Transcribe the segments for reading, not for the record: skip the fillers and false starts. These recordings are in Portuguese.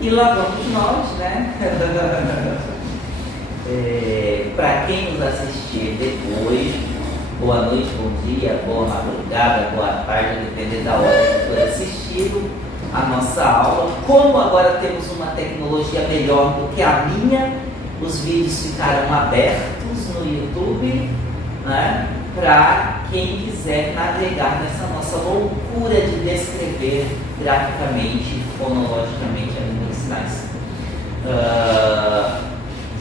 E lá vamos nós, né? Para quem nos assistir depois, boa noite, bom dia, boa madrugada, boa tarde, dependendo da hora que for assistido a nossa aula. Como agora temos uma tecnologia melhor do que a minha, os vídeos ficaram abertos no YouTube, né? Para quem quiser navegar nessa nossa loucura de descrever graficamente, fonologicamente a língua de sinais.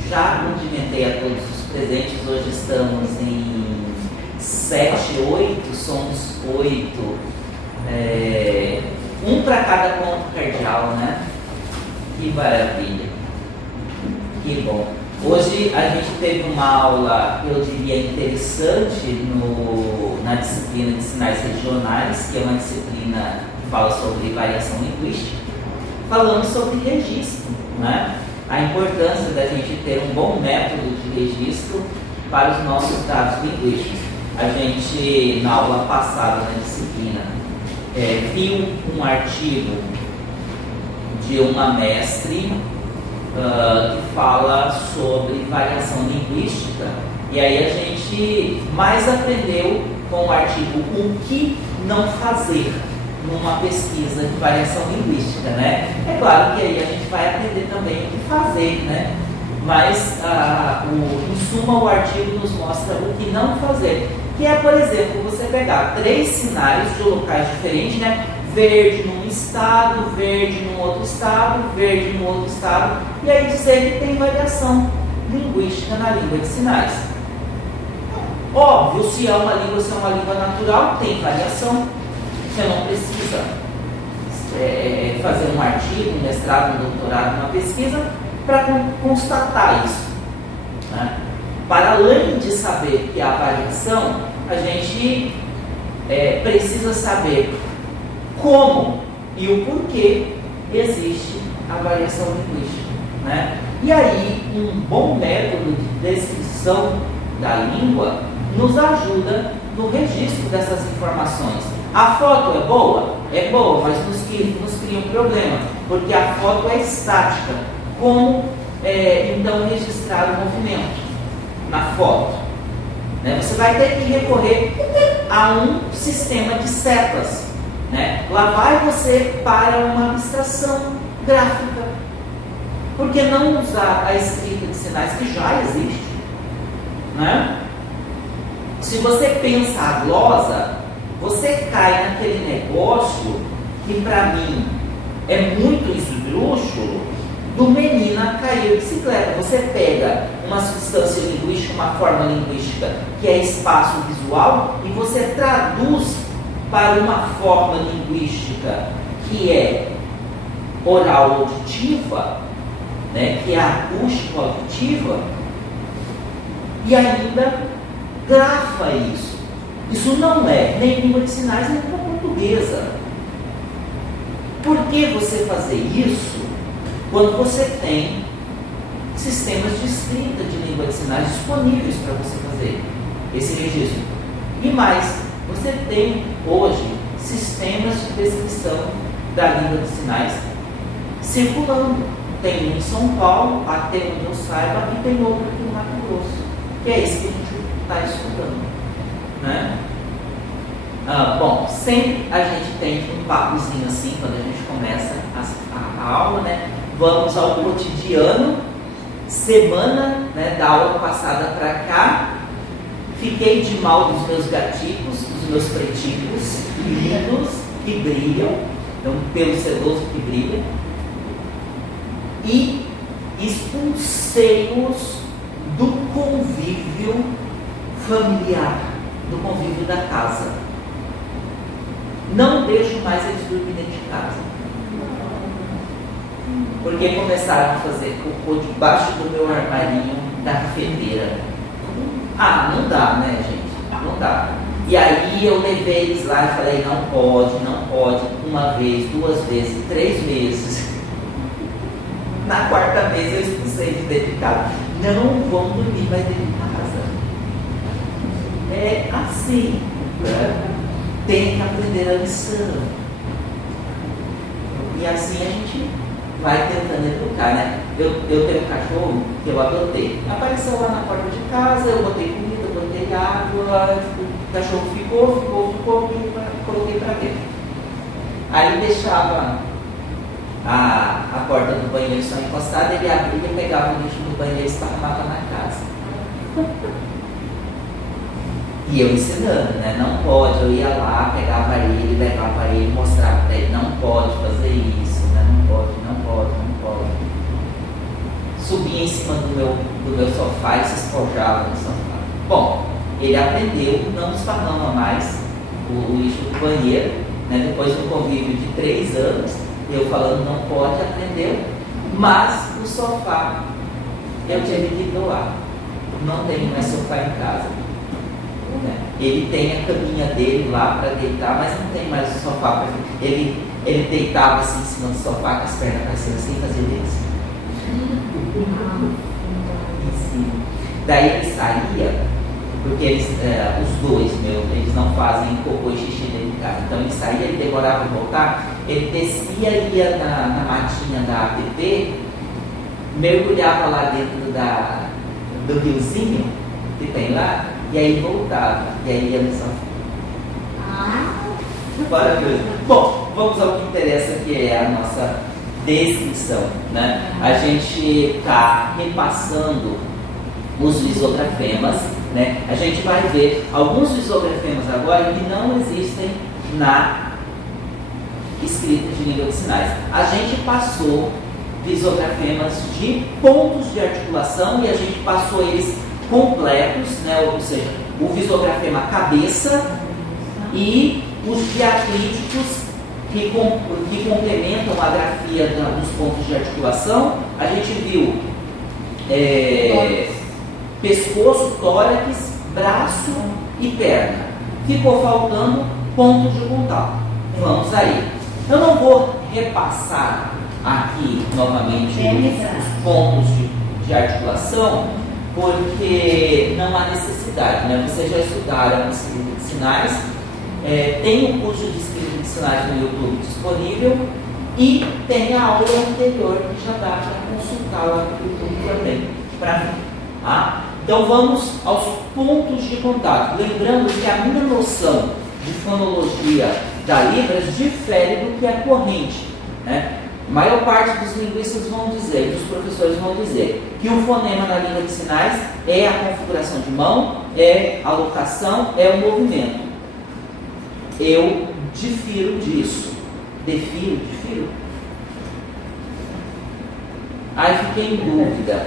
Já cumprimentei a todos os presentes, hoje estamos em 7, 8, somos 8, um para cada ponto cardial, né? Que maravilha, que bom. Hoje a gente teve uma aula, eu diria, interessante na disciplina de sinais regionais, que é uma disciplina que fala sobre variação linguística, falando sobre registro, né? A importância da gente ter um bom método de registro para os nossos dados linguísticos. A gente, na aula passada, na disciplina, viu um artigo de uma mestre que fala sobre variação linguística, e aí a gente mais aprendeu com o artigo o que não fazer numa pesquisa de variação linguística, né? É claro que aí a gente vai aprender também o que fazer, né? Mas em suma o artigo nos mostra o que não fazer, que é, por exemplo, você pegar 3 sinais de locais diferentes, né? Verde num estado, verde num outro estado, verde num outro estado, e aí dizer que tem variação linguística na língua de sinais. Óbvio, se é uma língua natural, tem variação. Você não precisa fazer um artigo, um mestrado, um doutorado, uma pesquisa para constatar isso, né? Para além de saber que há variação, a gente precisa saber como e o porquê existe a variação linguística, né? E aí, um bom método de descrição da língua nos ajuda no registro dessas informações. A foto é boa? É boa, mas nos cria um problema, porque a foto é estática. Como, então, registrar o movimento na foto? Né? Você vai ter que recorrer a um sistema de setas. Né? Lá vai você para uma abstração gráfica. Por que não usar a escrita de sinais que já existe? Né? Se você pensa a glosa, você cai naquele negócio que para mim é muito esdrúxulo, do menina caiu de bicicleta. Você pega uma substância linguística, uma forma linguística que é espaço visual, e você traduz para uma forma linguística que é oral auditiva, né, que é acústico auditiva, e ainda grafa isso. Isso não é nem língua de sinais, nem língua portuguesa. Por que você fazer isso quando você tem sistemas de escrita de língua de sinais disponíveis para você fazer esse registro? E mais, você tem hoje sistemas de descrição da língua de sinais circulando. Tem um em São Paulo, até onde eu saiba, e tem outro aqui no Mato Grosso, que é esse que a gente está estudando. Né? Bom, sempre a gente tem um papozinho assim quando a gente começa a aula, né? Vamos ao cotidiano, semana, né, da aula passada para cá. Fiquei de mal dos meus gaticos, dos meus pretinhos, lindos, que brilham, é um pelo sedoso que brilha, e expulsei-os do convívio familiar, do convívio da casa. Não deixo mais eles dormir dentro de casa. Porque começaram a fazer cocô debaixo do meu armarinho da cafeteira. Não dá, né, gente? Não dá. E aí eu levei eles lá e falei, não pode, uma vez, 2 vezes, 3 vezes. Na 4ª vez eu expulsei de dentro de casa. Não vão dormir mais dentro de casa. É assim, né? Tem que aprender a lição. E assim a gente vai tentando educar, né? Eu tenho um cachorro que eu adotei. Apareceu lá na porta de casa, eu botei comida, botei água, o cachorro ficou, coloquei pra dentro. Aí deixava a porta do banheiro só encostada, ele abria, pegava o lixo do banheiro e esparramava na casa. E eu ensinando, né? Não pode, eu ia lá, pegava ele, levava ele, mostrava para ele, não pode fazer isso, né? Não pode. Subia em cima do meu sofá e se espojava no sofá. Bom, ele aprendeu, não esparrama mais o lixo do banheiro, né? Depois do convívio de 3 anos, eu falando não pode, aprendeu, mas o sofá eu tive que doar. Não tenho mais sofá em casa. Ele tem a caminha dele lá para deitar, mas não tem mais o sofá para ele deitava assim em cima do sofá com as pernas para cima assim e fazia isso. Daí ele saía, porque os dois eles não fazem cocô e xixi dentro de casa. Então ele saía, ele demorava a voltar, ele descia, ia na matinha da APP, mergulhava lá dentro do riozinho que tem lá, e aí voltava, e aí ia no sofá. Maravilhoso. Bom, vamos ao que interessa, que é a nossa descrição, né? A gente está repassando os lisografemas, né? A gente vai ver alguns lisografemas agora que não existem na escrita de língua de sinais. A gente passou lisografemas de pontos de articulação e a gente passou eles completos, né? Ou seja, o lisografema cabeça e os diacríticos que complementam a grafia dos pontos de articulação. A gente viu pescoço, tórax, braço e perna. Ficou faltando ponto de contato. Vamos aí. Eu não vou repassar aqui novamente os pontos de articulação, porque não há necessidade, né? Vocês já estudaram escrita de sinais, tem o curso de escrita de sinais no YouTube disponível e tem a aula anterior que já dá para consultar lá no YouTube também, para mim. Tá? Então vamos aos pontos de contato. Lembrando que a minha noção de fonologia da Libras difere do que é corrente, né? A maior parte dos linguistas vão dizer, dos professores vão dizer, que o fonema na língua de sinais é a configuração de mão, é a locação, é o movimento. Eu difiro disso. Difiro? Aí fiquei em dúvida.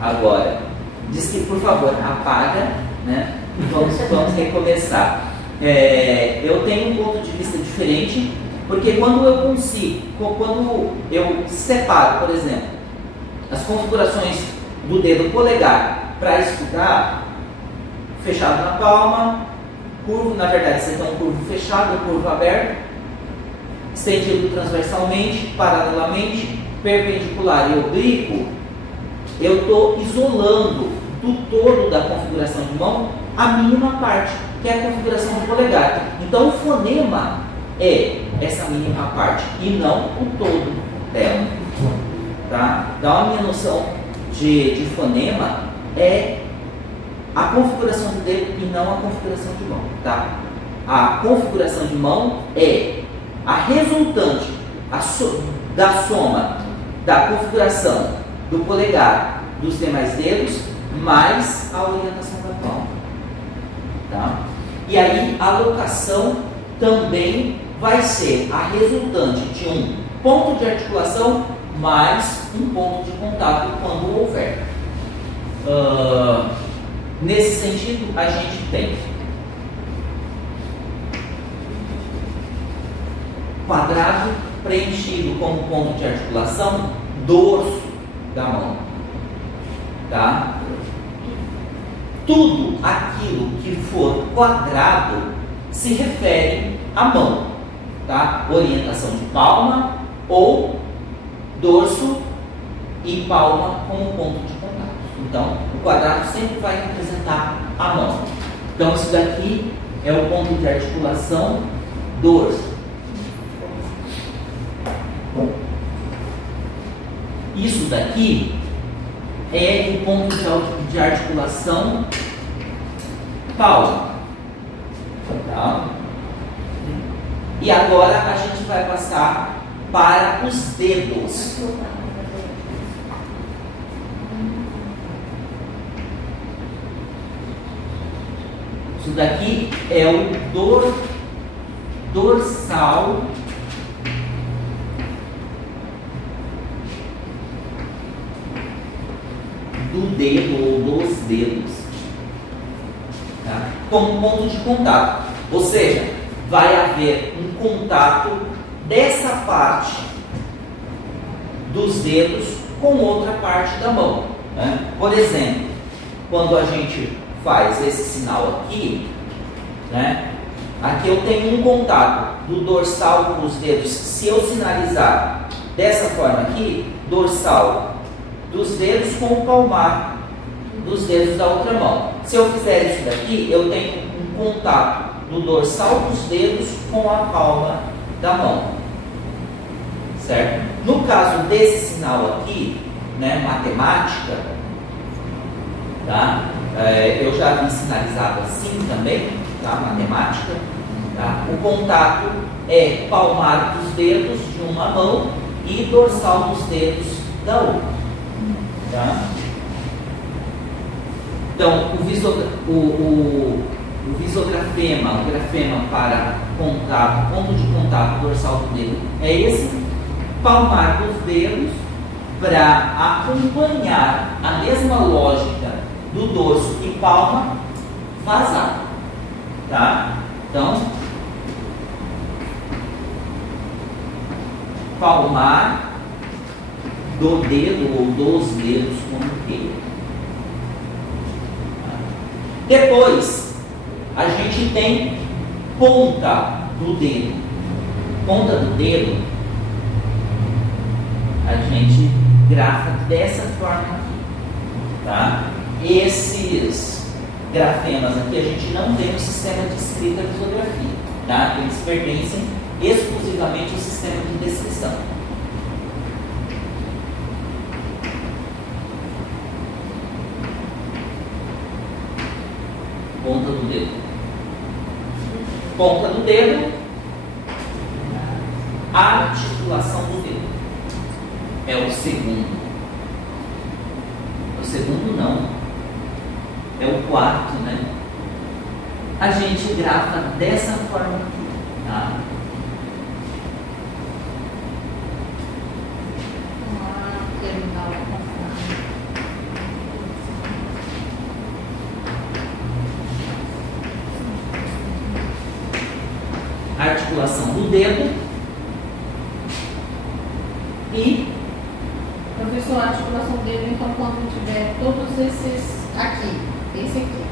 Agora, diz que, por favor, apaga, né? Vamos recomeçar. Eu tenho um ponto de vista diferente, porque quando eu separo, por exemplo, as configurações do dedo polegar para estudar, fechado na palma, curvo, na verdade você tem um curvo fechado, um curvo aberto, estendido transversalmente, paralelamente, perpendicular e oblíquo, eu estou isolando do todo da configuração de mão a mínima parte, que é a configuração do polegar. Então o fonema é essa mínima parte e não o todo dela. Tá? Então a minha noção de fonema é a configuração do dedo e não a configuração de mão. Tá? A configuração de mão é a resultante da soma da configuração do polegar dos demais dedos mais a orientação da palma. Tá? E aí a locação também vai ser a resultante de um ponto de articulação mais um ponto de contato quando houver. Nesse sentido, a gente tem quadrado preenchido como ponto de articulação, dorso da mão. Tá? Tudo aquilo que for quadrado se refere à mão. Tá? Orientação de palma ou dorso e palma como ponto de contato. Então, o quadrado sempre vai representar a mão. Então, isso daqui é o ponto de articulação dorso. Isso daqui é o ponto de articulação palma. Tá? E agora a gente vai passar para os dedos. Isso daqui é o dorsal do dedo ou dos dedos, tá? Como ponto de contato. Ou seja, vai haver um contato dessa parte dos dedos com outra parte da mão, né? Por exemplo, quando a gente faz esse sinal aqui, né? Aqui eu tenho um contato do dorsal com os dedos. Se eu sinalizar dessa forma aqui, dorsal dos dedos com o palmar dos dedos da outra mão. Se eu fizer isso daqui, eu tenho um contato do dorsal dos dedos com a palma da mão, certo? No caso desse sinal aqui, né, matemática, tá? Eu já vi sinalizado assim também, tá? Matemática, tá? O contato é palmar dos dedos de uma mão e dorsal dos dedos da outra, tá? Então, o visografema, o grafema para contato, ponto de contato dorsal do dedo é esse, palmar dos dedos para acompanhar a mesma lógica do dorso e palma, vazar, tá? Então, palmar do dedo ou dos dedos, como queira. Depois, a gente tem ponta do dedo. Ponta do dedo, a gente grafa dessa forma aqui, tá? Esses grafemas aqui a gente não tem no sistema de escrita visografia, tá? Eles pertencem exclusivamente ao sistema de descrição. Ponta do dedo. Ponta do dedo, articulação do dedo. É o segundo. O segundo não. É o quarto, né? A gente grafa dessa forma aqui, tá? Articulação do dedo e... Professor, a articulação do dedo, então, quando tiver todos esses aqui, esse aqui.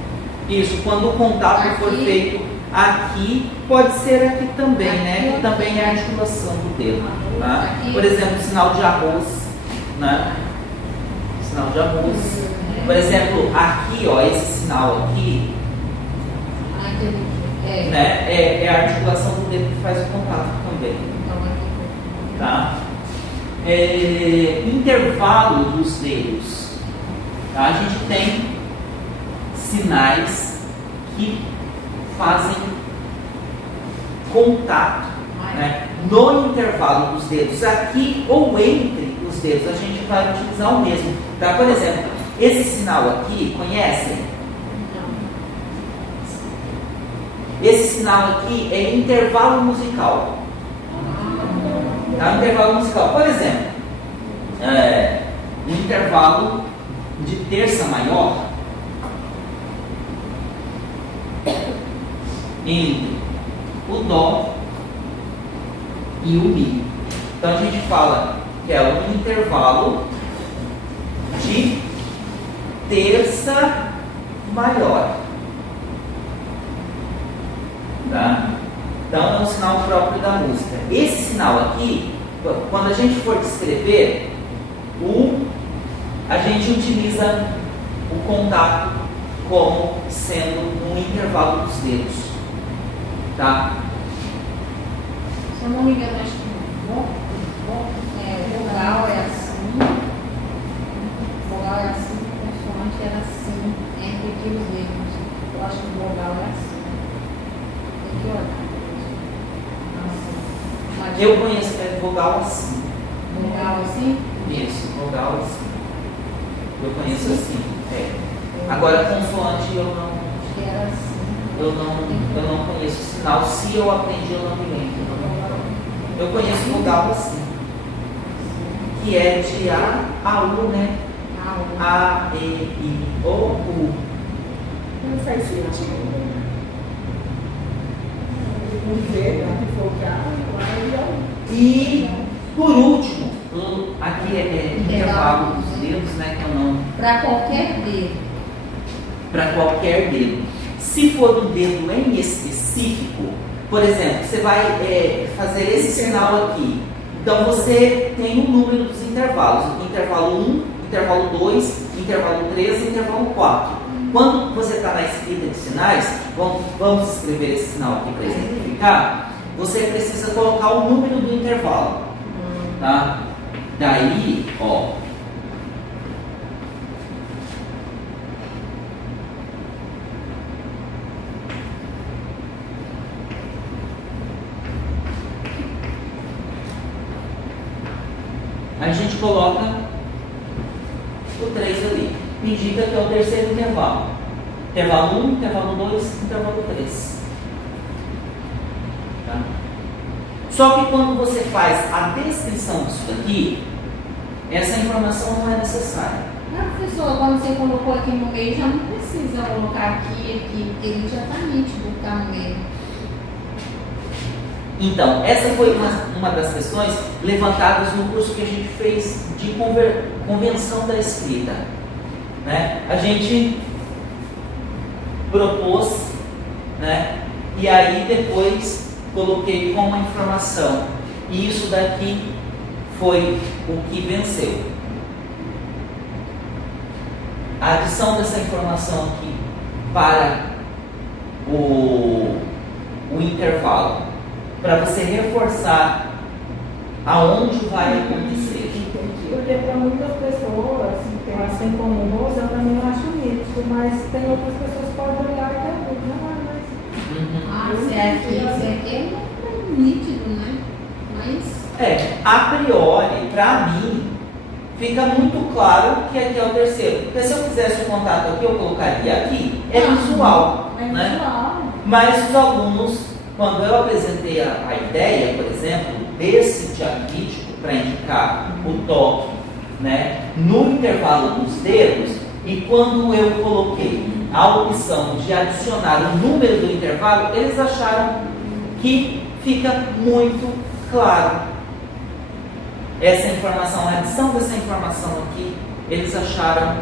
Isso, quando o contato aqui, for feito aqui, pode ser aqui também, aqui, né? Que também é a articulação do dedo, tá? Aqui. Por exemplo, sinal de arroz, né? Sinal de arroz. Por exemplo, aqui, ó, esse sinal aqui, né? É a articulação do dedo que faz o contato também, tá? Intervalo dos dedos, tá? A gente tem sinais que fazem contato, né? No intervalo dos dedos, aqui ou entre os dedos, a gente vai utilizar o mesmo, tá? Por exemplo, esse sinal aqui, conhecem? Esse sinal aqui é intervalo musical. Tá? Intervalo musical. Por exemplo, um intervalo de terça maior entre o Dó e o Mi. Então a gente fala que é um intervalo de terça maior. Tá? Então é um sinal próprio da música. Esse sinal aqui, quando a gente for descrever, a gente utiliza o contato como sendo um intervalo dos dedos. Tá? Se eu não me engano, acho que o vogal é assim vogal é assim, a consoante era assim, entre aqui os dedos. Eu acho que o vogal é assim. Tem que olhar. Assim. Eu conheço vogal assim. Vogal assim? Isso, vogal assim. Eu conheço assim. Agora, consoante eu não. Acho que era assim. Eu não conheço o sinal. Se eu aprendi, eu não me lembro. Eu conheço vogal assim. Que é de A a U, né? A, E, I, O, U. Não faz sentido. Um Z, que for que A, E, por último, aqui é intervalo dos dedos, né? Que eu não. Para qualquer dedo. Para qualquer dedo. Se for um dedo em específico, por exemplo, você vai fazer esse sinal aqui. Então você tem um número dos intervalos: intervalo 1, intervalo 2, intervalo 3 e intervalo 4. Quando você está na escrita de sinais, vamos escrever esse sinal aqui para exemplificar, você precisa colocar o número do intervalo. Tá? Daí, ó. A gente coloca o 3 ali. Indica que é o terceiro intervalo. Intervalo 1, intervalo 2, intervalo 3. Tá? Só que quando você faz a descrição disso daqui, essa informação não é necessária. Professor, quando você colocou aqui no meio, já não precisa colocar aqui, porque ele já está nítido que está no meio. Então, essa foi uma das questões levantadas no curso que a gente fez de convenção da escrita. Né? A gente propôs, né? E aí depois coloquei como uma informação. E isso daqui foi o que venceu. A adição dessa informação aqui para o intervalo, para você reforçar aonde vai acontecer. Entendi. Porque para muitas pessoas, assim como nós, eu também acho nítido, mas tem outras pessoas que podem olhar e ter não, mas... Se aqui é nítido, né? Mas... a priori, para mim, fica muito claro que aqui é o terceiro. Porque se eu fizesse o contato aqui, eu colocaria aqui, é visual. É né? visual. Mas os alunos, quando eu apresentei a ideia, por exemplo, desse diacrítico para indicar o toque, né, no intervalo dos dedos, e quando eu coloquei a opção de adicionar o número do intervalo, eles acharam que fica muito claro essa informação, a adição dessa informação aqui, eles acharam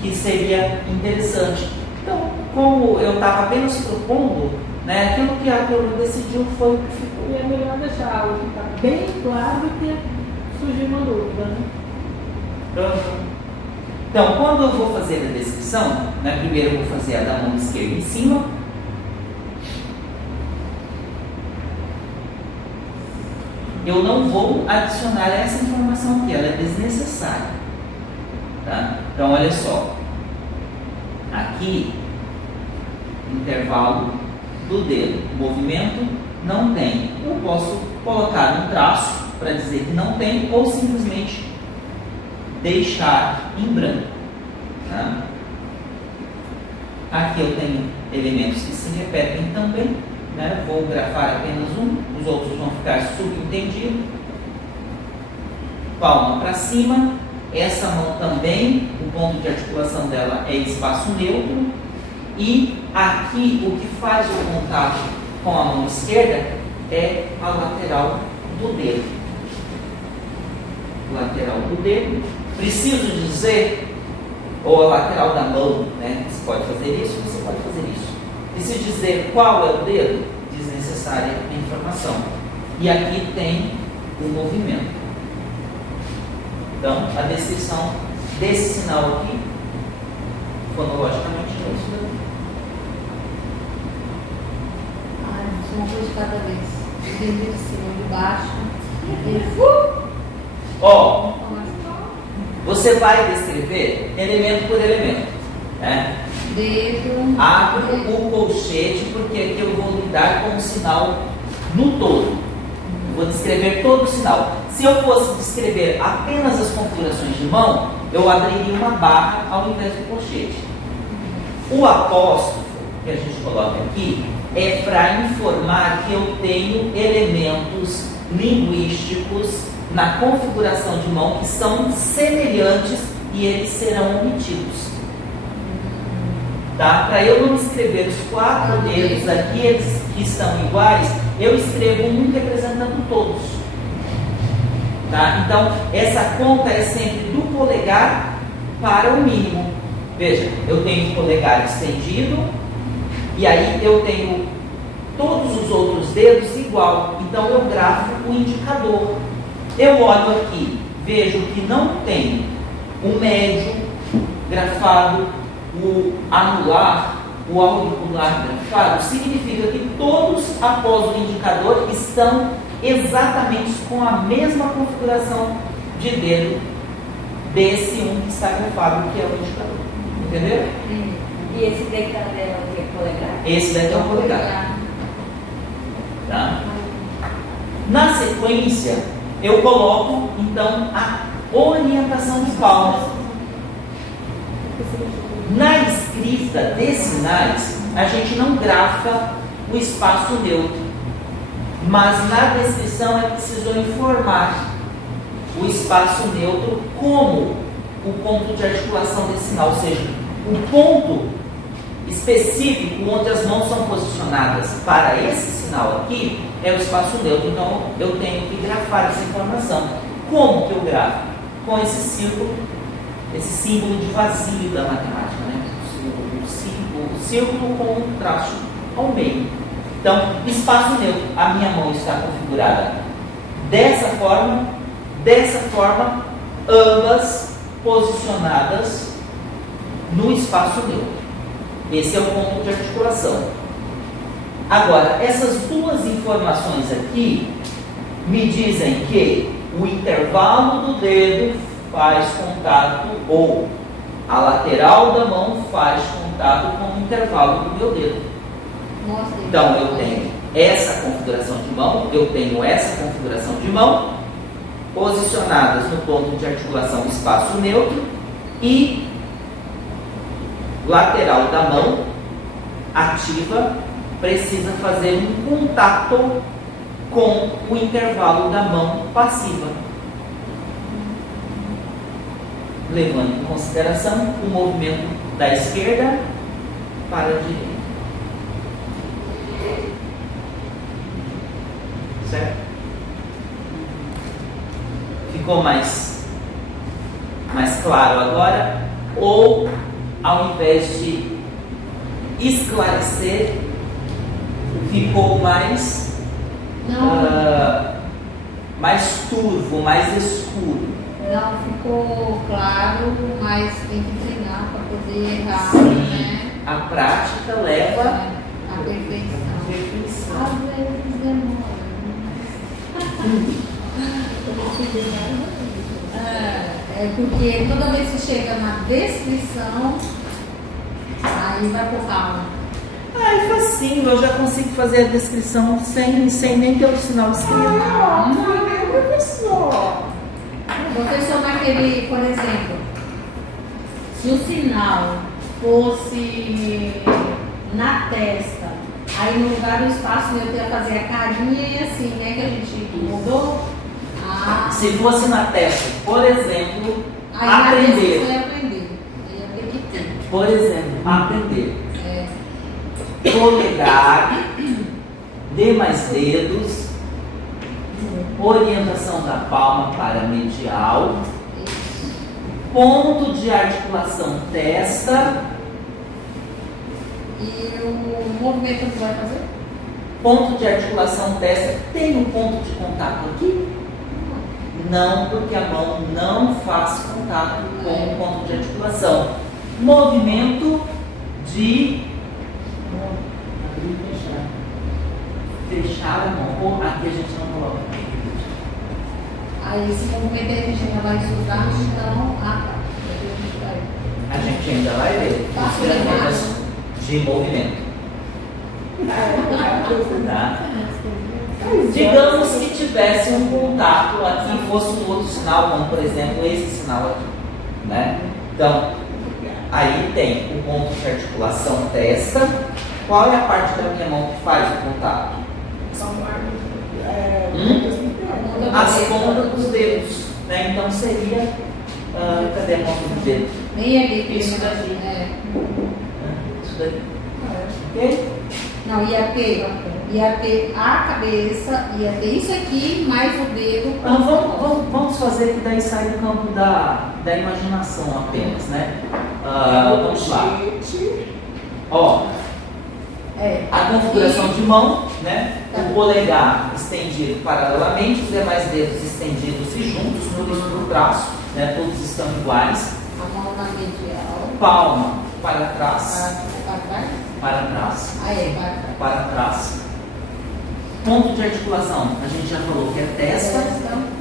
que seria interessante. Então, como eu estava apenas propondo, né, aquilo que a teoria decidiu foi o que ficou. E é melhor deixar algo que está bem claro do que surgir uma dúvida, né? Então, quando eu vou fazer a descrição, né, primeiro eu vou fazer a da mão esquerda em cima. Eu não vou adicionar essa informação aqui, ela é desnecessária. Tá? Então, olha só. Aqui, intervalo do dedo. Movimento não tem. Eu posso colocar um traço para dizer que não tem, ou simplesmente deixar em branco. Tá? Aqui eu tenho elementos que se repetem também. Né? Vou grafar apenas um, os outros vão ficar subentendidos. Palma para cima. Essa mão também, o ponto de articulação dela é espaço neutro. E aqui o que faz o contato com a mão esquerda é a lateral do dedo. Lateral do dedo. Preciso dizer, ou a lateral da mão, né? Você pode fazer isso, você pode fazer isso. Preciso dizer qual é o dedo? Desnecessária a informação. E aqui tem o movimento. Então, a descrição desse sinal aqui, fonologicamente, é isso daqui. Uma coisa de cada vez. De cima, de baixo. Ó, Você vai descrever elemento por elemento, né? Dedo. Abro o colchete porque aqui eu vou lidar com o sinal no todo. Eu vou descrever todo o sinal. Se eu fosse descrever apenas as configurações de mão, eu abriria uma barra ao invés do colchete. O apóstrofo que a gente coloca aqui é para informar que eu tenho elementos linguísticos na configuração de mão que são semelhantes e eles serão omitidos. Tá? Para eu não escrever os 4 dedos aqui, eles que estão iguais, eu escrevo um representando todos. Tá? Então, essa conta é sempre do polegar para o mínimo. Veja, eu tenho o polegar estendido e aí eu tenho todos os outros dedos igual. Então, eu grafo o indicador. Eu olho aqui, vejo que não tem o médio grafado, o anular, o auricular grafado, significa que todos após o indicador estão exatamente com a mesma configuração de dedo desse um que está grafado, que é o indicador. Entendeu? E esse daqui da tela aqui é polegar? Esse daqui é um polegar. Tá? Na sequência, eu coloco então a orientação de palmas. Na escrita de sinais, a gente não grafa o espaço neutro, mas na descrição é preciso informar o espaço neutro como o ponto de articulação desse sinal, ou seja, o ponto específico onde as mãos são posicionadas para esse sinal aqui é o espaço neutro. Então eu tenho que grafar essa informação. Como que eu grafo? Com esse círculo, esse símbolo de vazio da matemática, né? O círculo com um traço ao meio. Então, espaço neutro. A minha mão está configurada dessa forma, ambas posicionadas no espaço neutro. Esse é o ponto de articulação. Agora, essas duas informações aqui me dizem que o intervalo do dedo faz contato, ou a lateral da mão faz contato com o intervalo do meu dedo. Então, eu tenho essa configuração de mão, eu tenho essa configuração de mão, posicionadas no ponto de articulação espaço neutro, e lateral da mão ativa precisa fazer um contato com o intervalo da mão passiva, levando em consideração o movimento da esquerda para a direita. Certo? Ficou mais claro agora? Ou, ao invés de esclarecer, ficou mais turvo, mais escuro? Não ficou claro, mas tem que treinar para poder errar, Sim. né? A prática leva A perfeição. perfeição. Às vezes demora. É porque toda vez que chega na descrição, aí vai por calma. É facinho, eu já consigo fazer a descrição sem nem ter o sinal escrito. Professor, naquele, por exemplo, se o sinal fosse na testa, aí no lugar do espaço eu ia fazer a carinha e assim, né, que a gente mudou. Se fosse na testa, por exemplo, Aí na testa você aprender. ia aprender. Aí ia ter que ter. Por exemplo, aprender. É, Polegar, dê mais dedos, orientação da palma para medial, ponto de articulação testa, e o movimento que vai fazer? ponto de articulação testa, tem um ponto de contato aqui? Não, porque a mão não faz contato com o ponto de articulação. Movimento de abrir e fechar. Fechar a mão. Ou aqui a gente não coloca. Aí esse movimento aí a gente ainda vai estudar, então. Ah, tá. Depois a gente vai. A gente ainda vai ver Faço os granetas imagem. de movimento. Tá? Mas, Digamos que tivesse um contato aqui e fosse um outro sinal, como por exemplo esse sinal aqui. Né? Então, aí tem o ponto de articulação testa. Qual é a parte da minha mão que faz o contato? As pontas dos dedos. Né? Então seria. Cadê a ponta do dedo? Nem ali, Isso daqui. Isso daí. Ok? Não, ia ter a cabeça, ia ter isso aqui, mais o dedo. Vamos fazer que daí sai do campo da imaginação apenas, né? Vamos lá. Ó, a configuração de mão, né? O polegar estendido paralelamente, os demais dedos estendidos e juntos no risco do braço, né? Todos estão iguais. A mão na medial. Palma para trás, Para trás. para trás, Aí, para trás. para trás. Ponto de articulação, a gente já falou que é testa.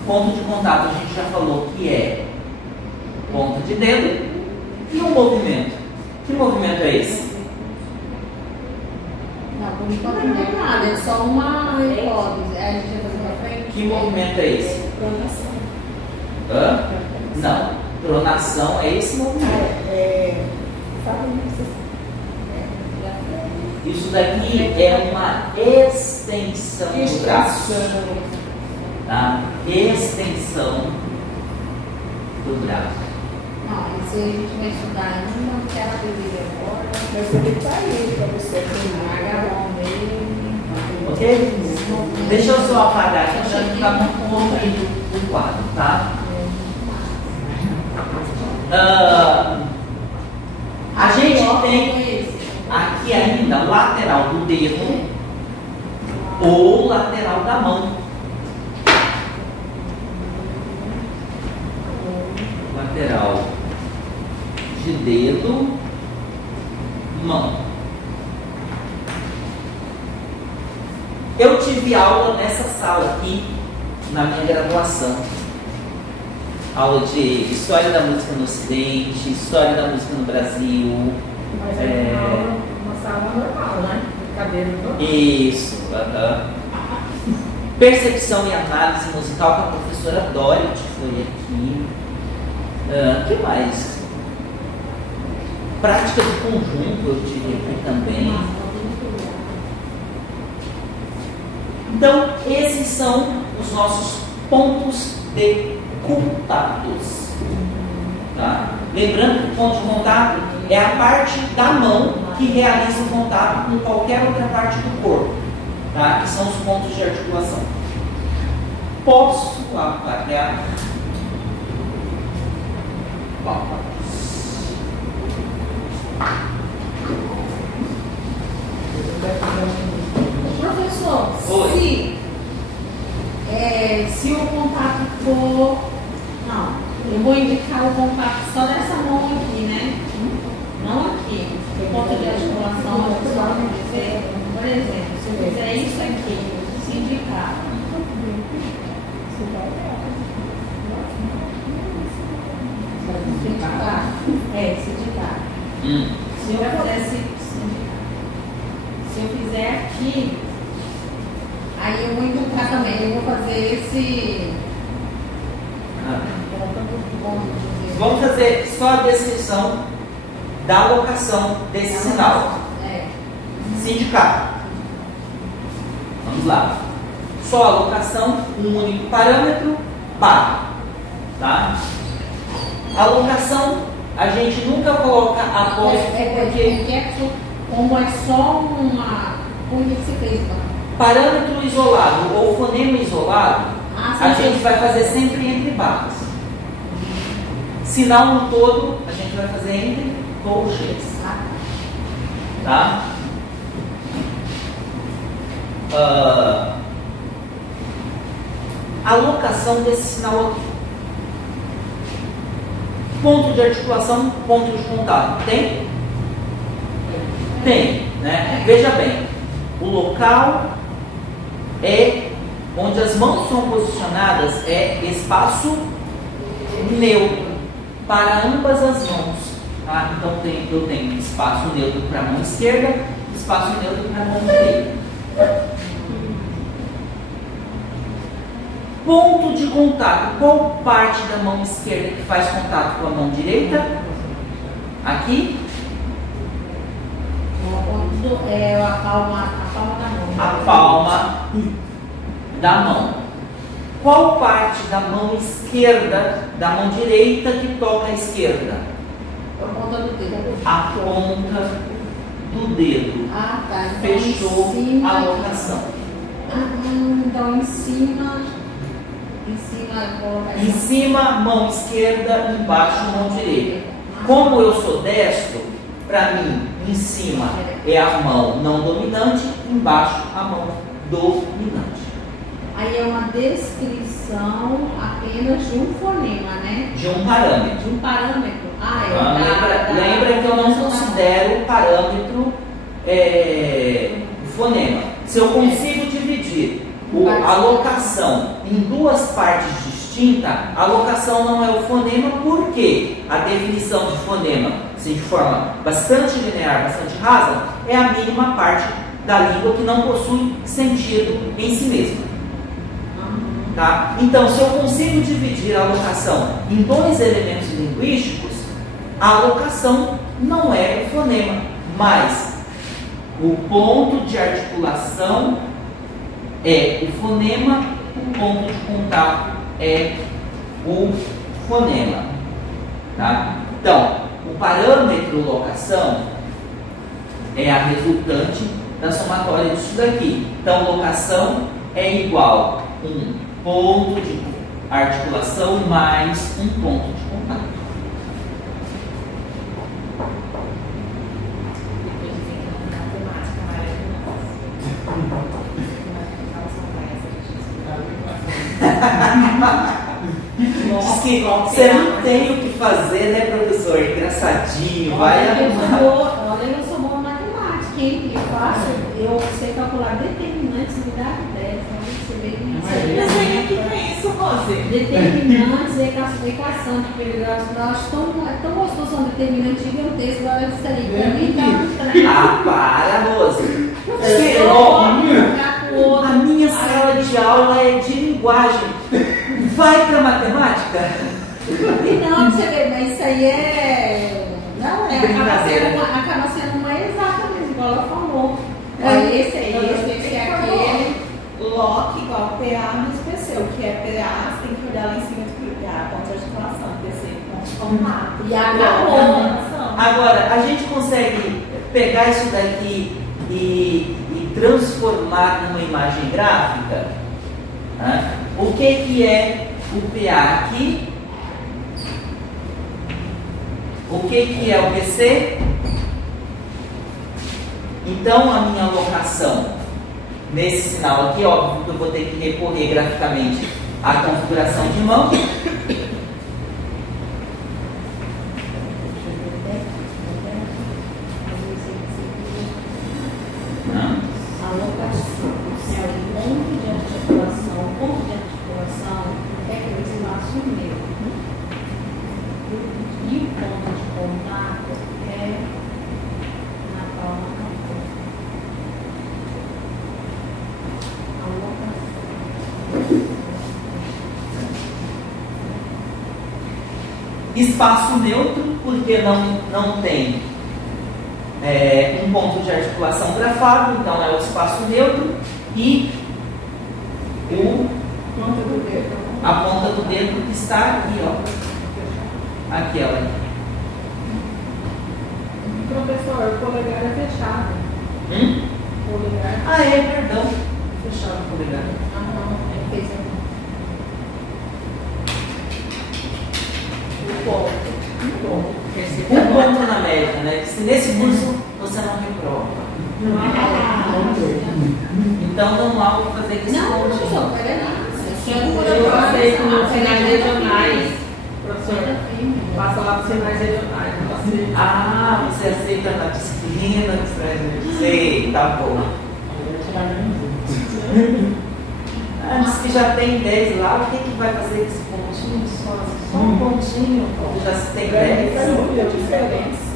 Ponto de contato, a gente já falou que é ponta de dedo. E um movimento. Que movimento é esse? Não, por enquanto não tem nada, é só uma hipótese. Aí a gente vai fazer pra frente. Que movimento é esse? Hã? Não. Pronação é esse movimento. Isso daqui é uma extensão do braço. Tá? Extensão do braço. Não, isso aí a gente vai estudar ainda, porque ela deveria agora. Mas você tem que sair para você Agarrão dele. Ok? Deixa eu só apagar aqui para ficar muito colorido o quadro, tá? A gente tem aqui ainda lateral do dedo ou lateral da mão. Lateral de dedo, mão. Eu tive aula nessa sala aqui na minha graduação. Aula de História da Música no Ocidente, História da Música no Brasil. Mas é uma sala normal, né? Cadeira normal. Isso. Percepção e análise musical com a professora Dorothy foi aqui. O que mais? Prática de conjunto eu tive aqui também. Então, esses são os nossos pontos de contatos. Tá? Lembrando que o ponto de contato é a parte da mão que realiza o contato com qualquer outra parte do corpo. Tá? Que são os pontos de articulação. Posso apagar? Professor, Oi. se o contato for. Não, eu vou indicar o contato só dessa mão aqui, né? Não aqui. O ponto de articulação, por exemplo, se eu fizer isso aqui, se indicar. Sindicar. Sindicar. Se eu pudesse sindicar. Se eu fizer aqui, aí eu vou encontrar também. Eu vou fazer esse. Vamos fazer só a descrição da locação desse sinal. Sindicato. Vamos lá. Só a locação, um único parâmetro, barra. Tá? A locação, a gente nunca coloca apóstrofo porque como é só uma. Como que se fez? parâmetro isolado ou fonema isolado, a gente vai fazer sempre entre barras. Sinal no todo, a gente vai fazer entre colchetes. Tá? A locação desse sinal aqui. Ponto de articulação, ponto de contato. Tem? Tem, né? Veja bem, o local é Onde as mãos são posicionadas é espaço neutro para ambas as mãos. Tá? Então eu tenho espaço neutro para a mão esquerda, espaço neutro para a mão direita. Ponto de contato. Qual parte da mão esquerda que faz contato com a mão direita? Aqui. A palma da mão. A palma da mão. Qual parte da mão esquerda, da mão direita que toca a esquerda? A ponta do dedo. A ponta do dedo. Ah, tá. Então, Fechou em cima, a locação. Então em cima coloca Em cima, mão esquerda, embaixo, mão direita. Como eu sou destro, para mim, em cima é a mão não dominante, embaixo a mão dominante. Aí é uma descrição apenas de um fonema, né? De um parâmetro. De um parâmetro. Lembra que eu não considero o parâmetro o fonema. Se eu consigo dividir a locação em duas partes distintas, a locação não é o fonema, porque a definição de fonema, assim, de forma bastante linear, bastante rasa, é a mínima parte da língua que não possui sentido em si mesma. Tá? Então, se eu consigo dividir a locação em dois elementos linguísticos, a locação não é o fonema, mas o ponto de articulação é o fonema, o ponto de contato é o fonema. Tá? Então, o parâmetro locação é a resultante da somatória disso daqui. Então, locação é igual a um ponto de articulação mais um ponto de contato. Diz que você não tem o que fazer, né, professor? Engraçadinho, vai arrumar. Olha, eu sou boa em matemática, hein? Eu sei calcular determinantes e unidades. Você vê que Mas aí o que é isso, Rose? determinantes e equação de perigosidade. É tão gostoso um determinante gigantesco, agora disso aí. Pra mim tá. Ah, para, Rose. A minha sala de aula é de linguagem. Vai para matemática? Não, você vê, mas isso aí é. Não, Brincadeira. acaba sendo uma exata mesmo, igual ela falou. Olha, esse é aquele. LOC igual PA menos PC. O que é PA, você tem que olhar lá em cima do PA, ponto de articulação, PC, ponto de contato. E acabou. Agora, a gente consegue pegar isso daqui e transformar numa imagem gráfica? Né? O que é o PA aqui? O que é o PC? Então, a minha locação nesse sinal aqui, óbvio que eu vou ter que recorrer graficamente à configuração de mão. A locação, é o ponto de articulação. O ponto de articulação é aquele espaço meio. E o ponto de contato é na palma da mão. A locação. Espaço neutro, porque não tem um ponto de articulação grafado, então é o espaço neutro, e a ponta do dedo que está aqui, ó. Aquela. Professor, o polegar é fechado. Polegar Ah, perdão. Fechado o polegar. Fez Um ponto na média, né? Se nesse curso você não reprova. Então não há o que fazer com esse Não, pontinho. professor, peraí. Eu aceito nos sinais regionais, professor. Passa lá para os sinais regionais. Ah, você aceita na disciplina, sei, tá bom. se já tem 10 lá, o que, que vai fazer com esse pontinho? Só um pontinho, já se tem 10. Faz muita diferença.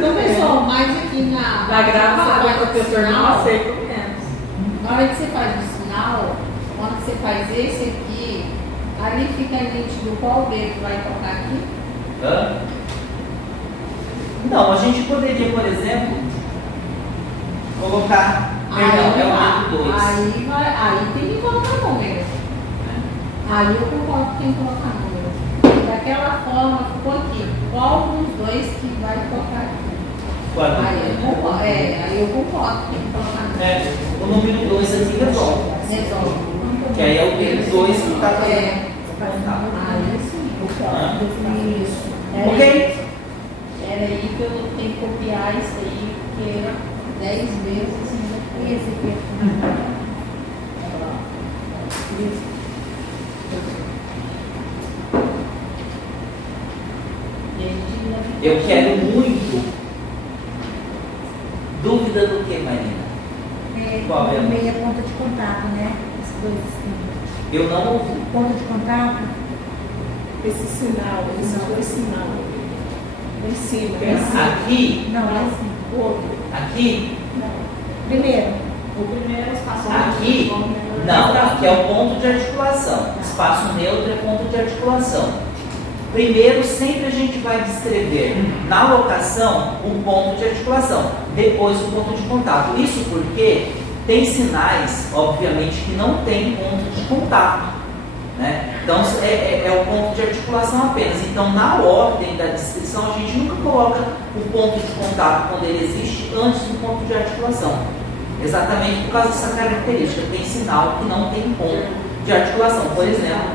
Professor, mas aqui na Na gravata, você faz o professor não sinal, aceita menos. na hora que você faz o sinal, quando você faz esse aqui, ali fica nítido qual dedo vai tocar aqui. Hã? Não, a gente poderia, por exemplo, colocar. Perdão, é o dedo 2. Aí tem que colocar número. Aí eu concordo que tem que colocar número. Daquela forma ficou aqui. Qual dos dois que vai tocar aqui? Aí eu concordo que tem que colocar número. O número 2 aqui resolve. Resolve. Que aí é o dedo 2 que está fazendo. Aí sim. Isso. Ok? Era aí que eu tenho que copiar isso aí, porque era 10 vezes esse aqui. Eu quero muito. Dúvida do que, Marina? Qual é? Meia ponta de contato, né? Esses dois símbolos. Eu não ouvi. Ponta de contato? Esse sinal, esses dois sinais. Em cima, Aqui, Não, é assim. o outro. aqui, Primeiro, O primeiro é espaço aqui, não, aqui é o ponto de articulação. Espaço neutro é ponto de articulação. Primeiro, sempre a gente vai descrever na locação um ponto de articulação, depois o ponto de contato. Isso porque tem sinais, obviamente, que não tem ponto de contato, né? Então, é o ponto de articulação apenas. Então, na ordem da descrição, a gente nunca coloca o ponto de contato, quando ele existe, antes do ponto de articulação. Exatamente por causa dessa característica. Tem sinal que não tem ponto de articulação. Por exemplo,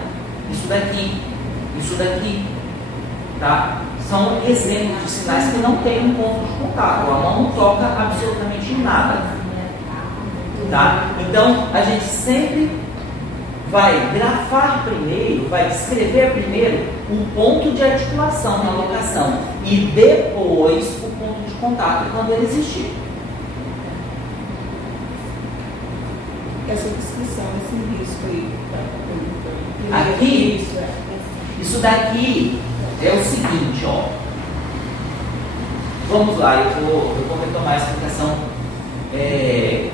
isso daqui, tá? São exemplos de sinais que não tem um ponto de contato. A mão não toca absolutamente em nada, tá? Então, a gente sempre vai grafar primeiro, vai descrever primeiro um ponto de articulação na locação e depois o ponto de contato quando ele existir. Essa descrição, esse risco aí. Aqui, isso daqui é o seguinte, ó. Vamos lá, eu vou retomar a explicação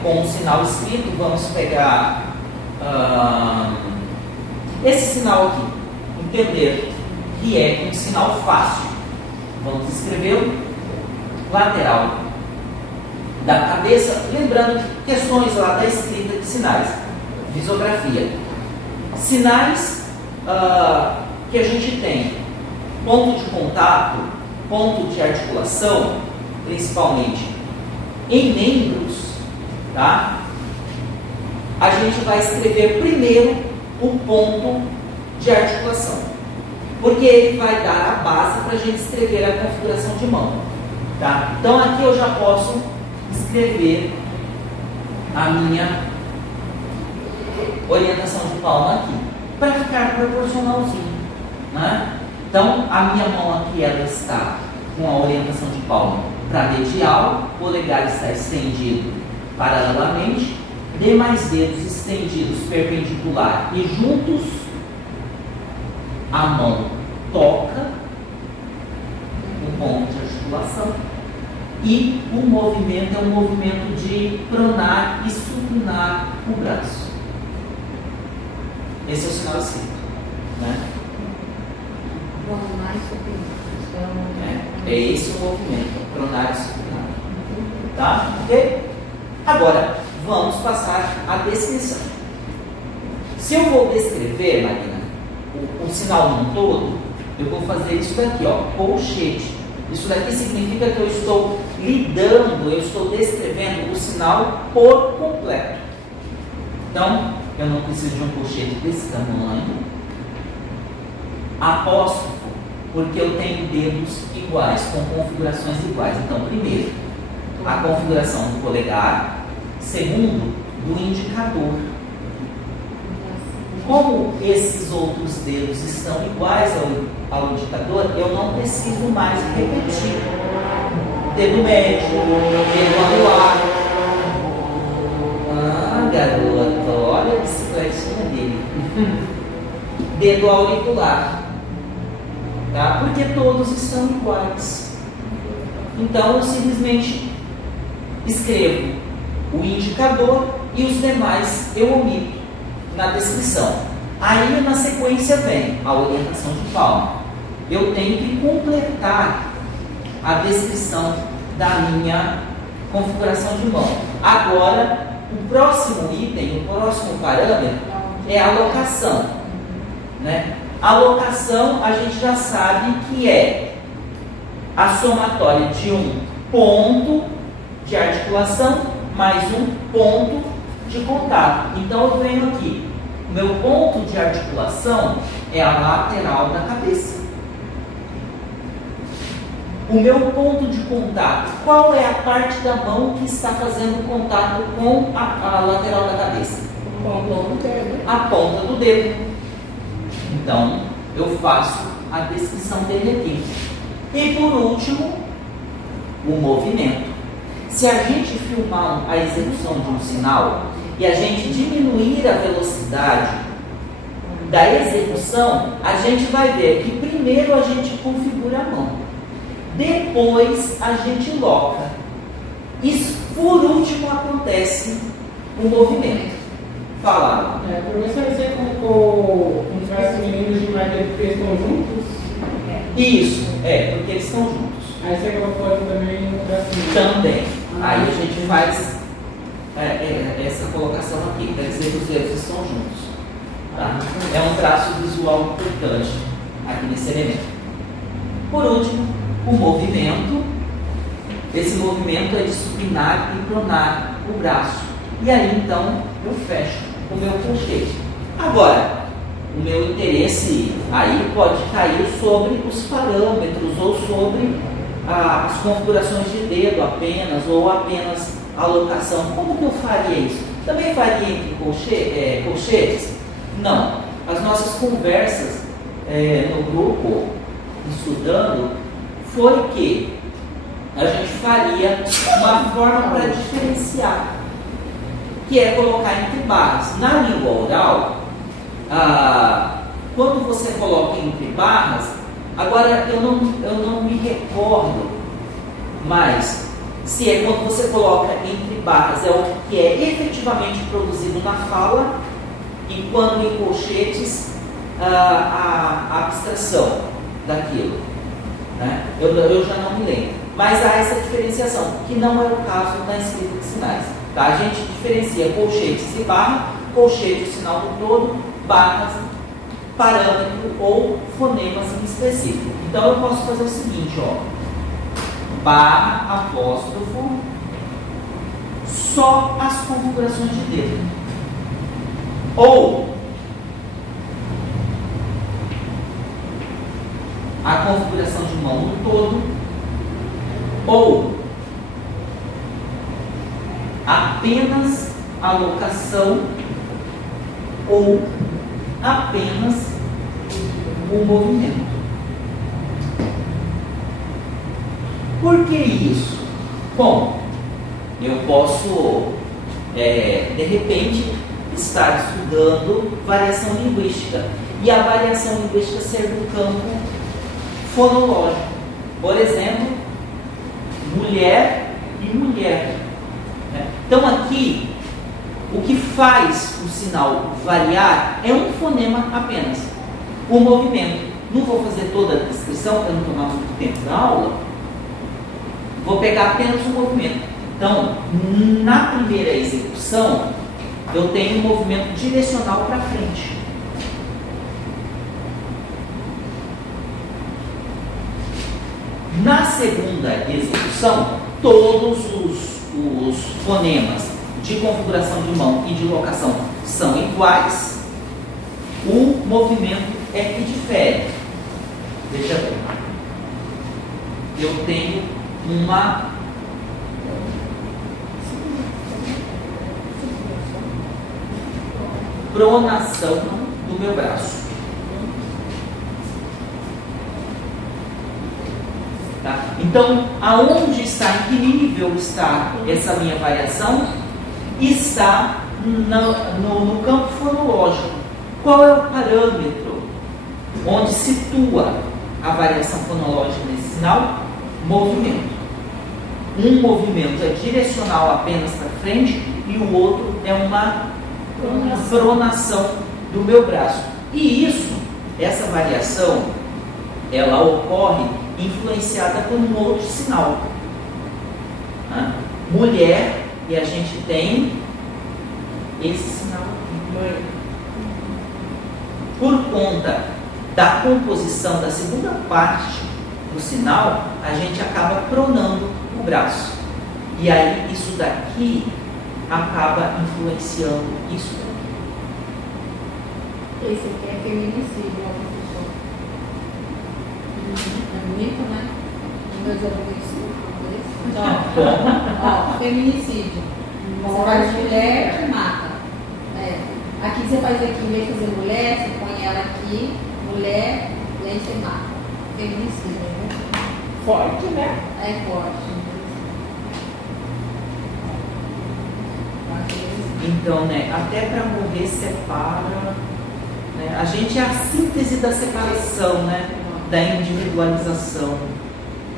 com o sinal escrito. Vamos pegar esse sinal aqui, entender que é um sinal fácil. Vamos escrever lateral da cabeça, lembrando questões lá da escrita de sinais, visografia. Sinais que a gente tem ponto de contato, ponto de articulação, principalmente em membros, tá? A gente vai escrever primeiro o ponto de articulação, porque ele vai dar a base para a gente escrever a configuração de mão, tá? Então aqui eu já posso escrever a minha orientação de palma aqui, para ficar proporcionalzinho, né? Então a minha mão aqui ela está com a orientação de palma para medial, o polegar está estendido paralelamente, demais dedos estendidos perpendicular e juntos, a mão toca o ponto de articulação e o movimento é um movimento de pronar e supinar o braço. Esse é o sinal escrito, né? É esse o movimento, pronar e supinar. Tá? Ok? Agora, vamos passar à descrição. Se eu vou descrever, Marina, o sinal num todo, eu vou fazer isso daqui, ó, colchete. Isso daqui significa que eu estou lidando, eu estou descrevendo o sinal por completo. Então, eu não preciso de um colchete desse tamanho. Apóstrofo, porque eu tenho dedos iguais, com configurações iguais. Então, primeiro, a configuração do polegar. Segundo, do indicador. Como esses outros dedos estão iguais ao indicador, eu não preciso mais repetir. Dedo médio, dedo anular. Ah, garoto, olha bicicletinha dele. Dedo auricular. Tá? Porque todos estão iguais. Então eu simplesmente escrevo o indicador e os demais eu omito na descrição. Aí na sequência vem a orientação de palma. Eu tenho que completar a descrição da minha configuração de mão. Agora, o próximo item, o próximo parâmetro é a alocação. Né? A alocação a gente já sabe que é a somatória de um ponto de articulação mais um ponto de contato. Então eu venho aqui, meu ponto de articulação é a lateral da cabeça. O meu ponto de contato, qual é a parte da mão que está fazendo contato com a lateral da cabeça? A ponta do dedo. Então, eu faço a descrição dele aqui. E por último, o movimento. Se a gente filmar a execução de um sinal e a gente diminuir a velocidade da execução, a gente vai ver que primeiro a gente configura a mão. Depois a gente loca. Isso, por último, acontece o movimento. Fala. Por você colocou um traço meninos de madeira porque eles estão juntos? Isso, porque eles estão juntos. Aí você colocou também um traço menino. Também. Aí a gente faz essa colocação aqui, quer dizer que os dedos estão juntos. Tá? É um traço visual importante aqui nesse elemento. Por último, o movimento. Esse movimento é de supinar e pronar o braço. E aí então eu fecho o meu colchete. Agora, o meu interesse aí pode cair sobre os parâmetros ou sobre as configurações de dedo apenas ou apenas a alocação. Como que eu faria isso? Também faria entre colchetes? Não. As nossas conversas no grupo, estudando, foi que a gente faria uma forma para diferenciar, que é colocar entre barras. Na língua oral, quando você coloca entre barras, agora eu não me recordo mais se é quando você coloca entre barras é o que é efetivamente produzido na fala e quando em colchetes a abstração daquilo. Né? Eu já não me lembro. Mas há essa diferenciação, que não é o caso na escrita de sinais. Tá? A gente diferencia colchetes e barra, colchete, o sinal do todo, barras, parâmetro ou fonemas em específico. Então eu posso fazer o seguinte, barra, apóstrofo, só as configurações de dedo. Ou a configuração de mão no todo, ou apenas a locação, ou apenas o movimento. Por que isso? Bom, eu posso, de repente, estar estudando variação linguística e a variação linguística ser do campo fonológico. Por exemplo, mulher e mulher. Então aqui, o que faz o sinal variar é um fonema apenas, o movimento. Não vou fazer toda a descrição para não tomar muito tempo da aula, vou pegar apenas o movimento. Então, na primeira execução, eu tenho um movimento direcional para frente. Na segunda execução, todos os fonemas de configuração de mão e de locação são iguais, o movimento é que difere. Veja bem, eu tenho uma pronação do meu braço. Tá? Então, aonde está, em que nível está essa minha variação? Está no campo fonológico, qual é o parâmetro onde situa a variação fonológica nesse sinal? Movimento. Um movimento é direcional apenas para frente e o outro é uma pronação do meu braço. E isso, essa variação, ela ocorre influenciada por um outro sinal. Mulher, e a gente tem esse sinal aqui. Por conta da composição da segunda parte do sinal, a gente acaba pronando o braço. E aí isso daqui acaba influenciando isso daqui. Esse aqui é feminicídio, ó, professor. É bonito, né? Meu Deus, ó, feminicídio. Você faz mulher e mata. Aqui você faz aqui, em vez de fazer mulher, você põe ela aqui, mulher, e aí você mata. Feminicídio, né? Forte, né? É forte. Então, né, até para morrer separa, né? A gente é a síntese da separação, né, da individualização,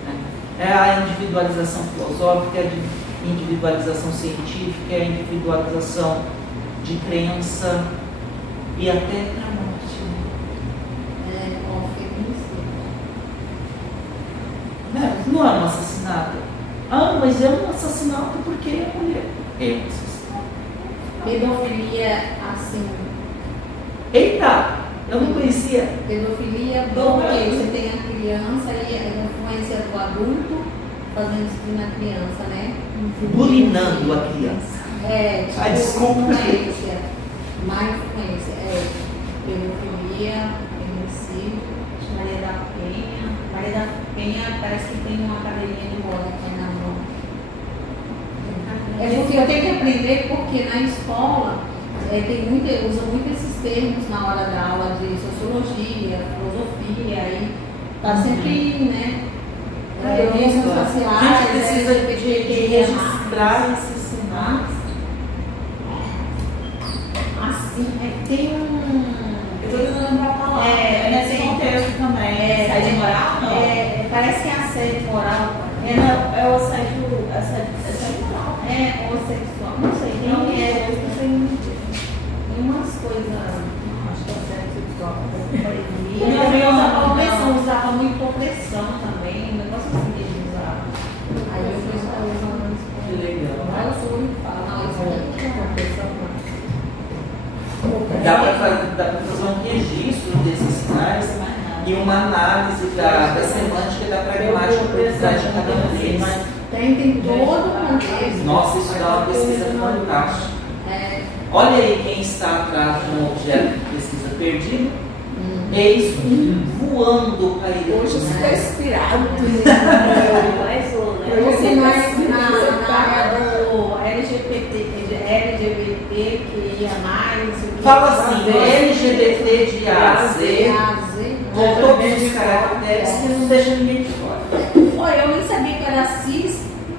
né? É a individualização filosófica, é a individualização científica, é a individualização de crença e até para a morte. Com feminicídio. Não é um assassinato. Ah, mas é um assassinato porque é mulher. É um assassinato. Pedofilia, assim. Eita, eu não conhecia. Pedofilia, porque você tem a criança e a influência do adulto fazendo isso na criança, né? Bulinando a criança. Tipo, Desculpa. influência. Má influência. Pedofilia, feminicídio, Maria da Penha. Maria da Penha parece que tem uma cadeirinha de roda aqui na mão. É porque eu tenho que aprender, porque na escola usa muito esses termos na hora da aula de sociologia, filosofia, aí tá sempre, né? Revistas A faciais, gente precisa de registrar esses sinais. Assim, tem um. Eu tô tentando lembrar a palavra. Nesse contexto também. Assédio moral, não? Parece que é assédio moral. É o assédio moral. Homossexual. Não sei, tem umas coisas. Acho que é assédio sexual. Usava muito opressão também. Um negócio assim que eles usavam. Aí eu fui usando isso. Que legal. Aí eu sou muito falo, não, isso aqui não é opressão, não. Dá para fazer um registro desses sinais e uma análise da semântica e da pragmática por trás de cada um deles. Tem todo o contexto. Nossa, isso dá uma pesquisa fantástica. Olha aí quem está atrás de um objeto de pesquisa perdido. Eis voando para ele. Hoje você está inspirado. Mais um, né? Você na área do LGBT que ia mais. Fala assim, LGBT de A a Z, com todos os caracteres que não deixam ninguém de fora. Eu nem sabia que era cis.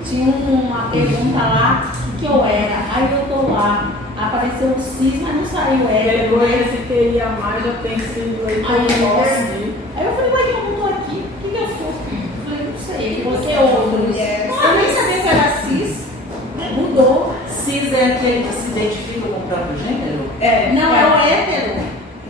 Tinha uma pergunta lá o que eu era. Aí eu tô lá. Apareceu o cis, mas não saiu Vergonha se queria mais, já tem sido aí. Aí eu falei, mas eu não tô aqui, o que eu sou? Eu falei, não sei, você é outro. Eu nem sabia que era cis, mudou. Cis é aquele que se identifica com o próprio gênero? Não, é o hétero.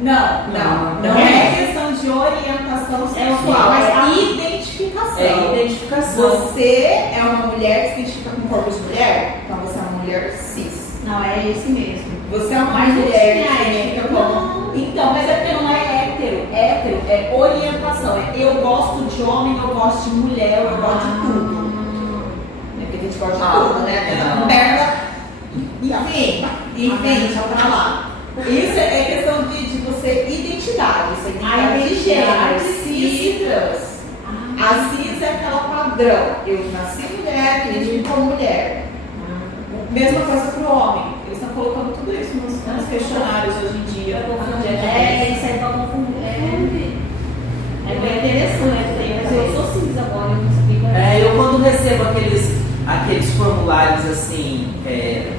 Não é questão de orientação sexual, mas é identificação. É identificação. Você é uma mulher que se identifica com o corpo de mulher, então você é uma mulher cis. Não, é esse mesmo. Você é uma Mas não mulher tinha que se identifica hétero. como... Então, mas é porque não é hétero. Hétero é orientação. Eu gosto de homem, eu gosto de mulher, eu gosto de tudo. É porque a gente gosta de tudo, né? Perna. Enfim, deixa pra lá. Isso é questão de você identidade. Isso é identidade de gênero. Cis e trans. A cis é aquela padrão. Eu nasci mulher, que identifico como mulher. Mesma coisa para o homem. Eles estão colocando tudo isso nos questionários hoje em dia. Isso aí pra confundir. É bem interessante, mas eu sou cis agora, eu não explico. Eu quando recebo aqueles aqueles formulários assim,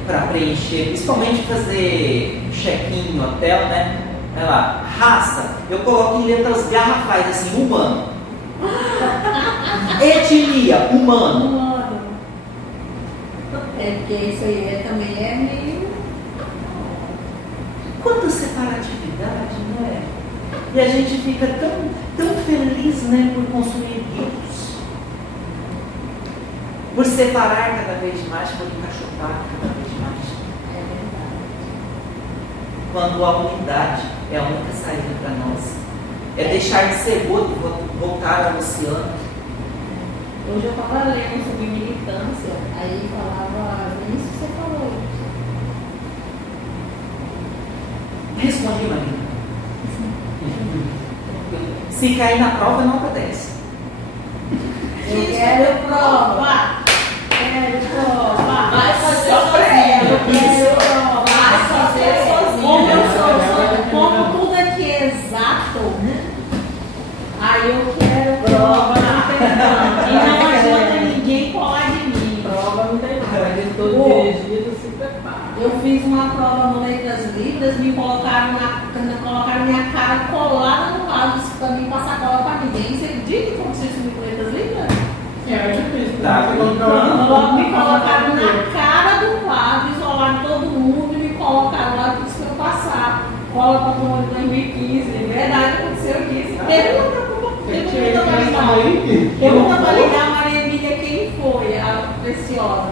para preencher, principalmente fazer check-in no hotel, né? Olha lá, raça, eu coloco em letras garrafais assim, humano. Etnia, humano. É porque isso aí também é meio. Quanta separatividade, né? E a gente fica tão feliz, né, por consumir livros, por separar cada vez mais, por encaixotar cada vez mais. É verdade. Quando a unidade é a única saída para nós. É deixar de ser gota e voltar ao oceano. Hoje eu estava lendo sobre militância, aí falava, isso que você falou. Respondi, Marina. Se cair na prova, não obedece. Eu quero prova. Quero prova. Vai fazer Eu sozinho. quero prova. Vai fazer sozinho. Como tudo aqui é exato, aí eu quero prova. E não adianta ninguém colar de mim. Prova não tem nada, ele todo dirigido se prepara. Eu fiz uma prova no Letras Livres, me colocaram minha cara colada no lado para mim passar cola para ninguém. Você acredita que aconteceu isso no Letras Livres? É difícil. Tá, Me colocaram na cara do quadro, isolaram todo mundo e me colocaram lá para eu passar. Cola para turma de 2015. É verdade, aconteceu isso. Pergunta para ligar a Maria Emília quem foi, a Preciosa.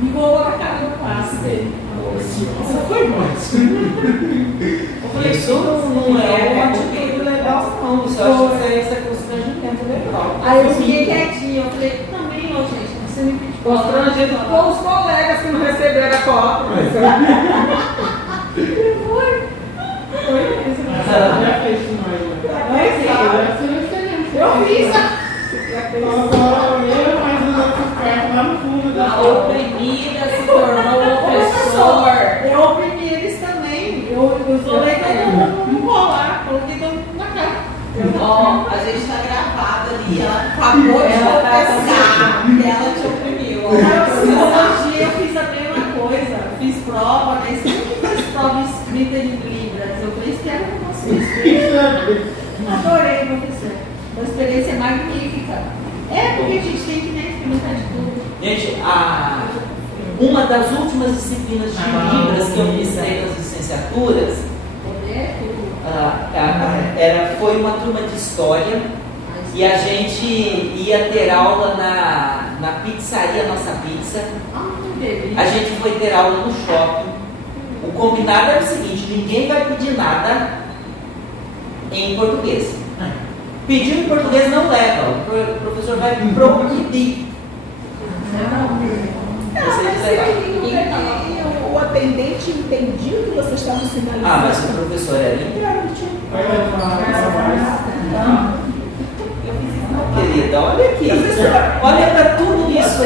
Me colocou na cara do passe. Isso foi mais. Eu falei, isso não é uma atitude legal, não. Isso eu acho que isso é constrangimento legal. Aí eu fiquei quietinha, eu falei, também, ó, gente, você me pediu. Constrangido com os colegas que não receberam a cola. Foi isso. Ela já fez isso mais, né? Eu fiz. Agora eu, mas os outros perto lá no fundo da A oprimida se tornou opressor. Eu oprimi eles também. Eu falei todo mundo não rolar, coloquei todo mundo na cara. Ó, a gente tá gravado ali. Ela acabou de confessar que ela te oprimiu. Na psicologia eu fiz a mesma coisa. Fiz prova, né? Sempre fiz prova escrita em libras. Eu falei, espero que vocês. Adorei, professor. Uma experiência magnífica. É porque a gente tem que experimentar de tudo. Gente, uma das últimas disciplinas de Libras que eu ministrei nas licenciaturas foi uma turma de história e a gente ia ter aula na pizzaria Nossa Pizza. A gente foi ter aula no shopping. O combinado era o seguinte: ninguém vai pedir nada em português. Pediu em português não leva, o professor vai proibir. O atendente entendia o que você estava sinalizando. Ah, mas o professor era liberal. Querida, olha aqui. Olha para tudo isso.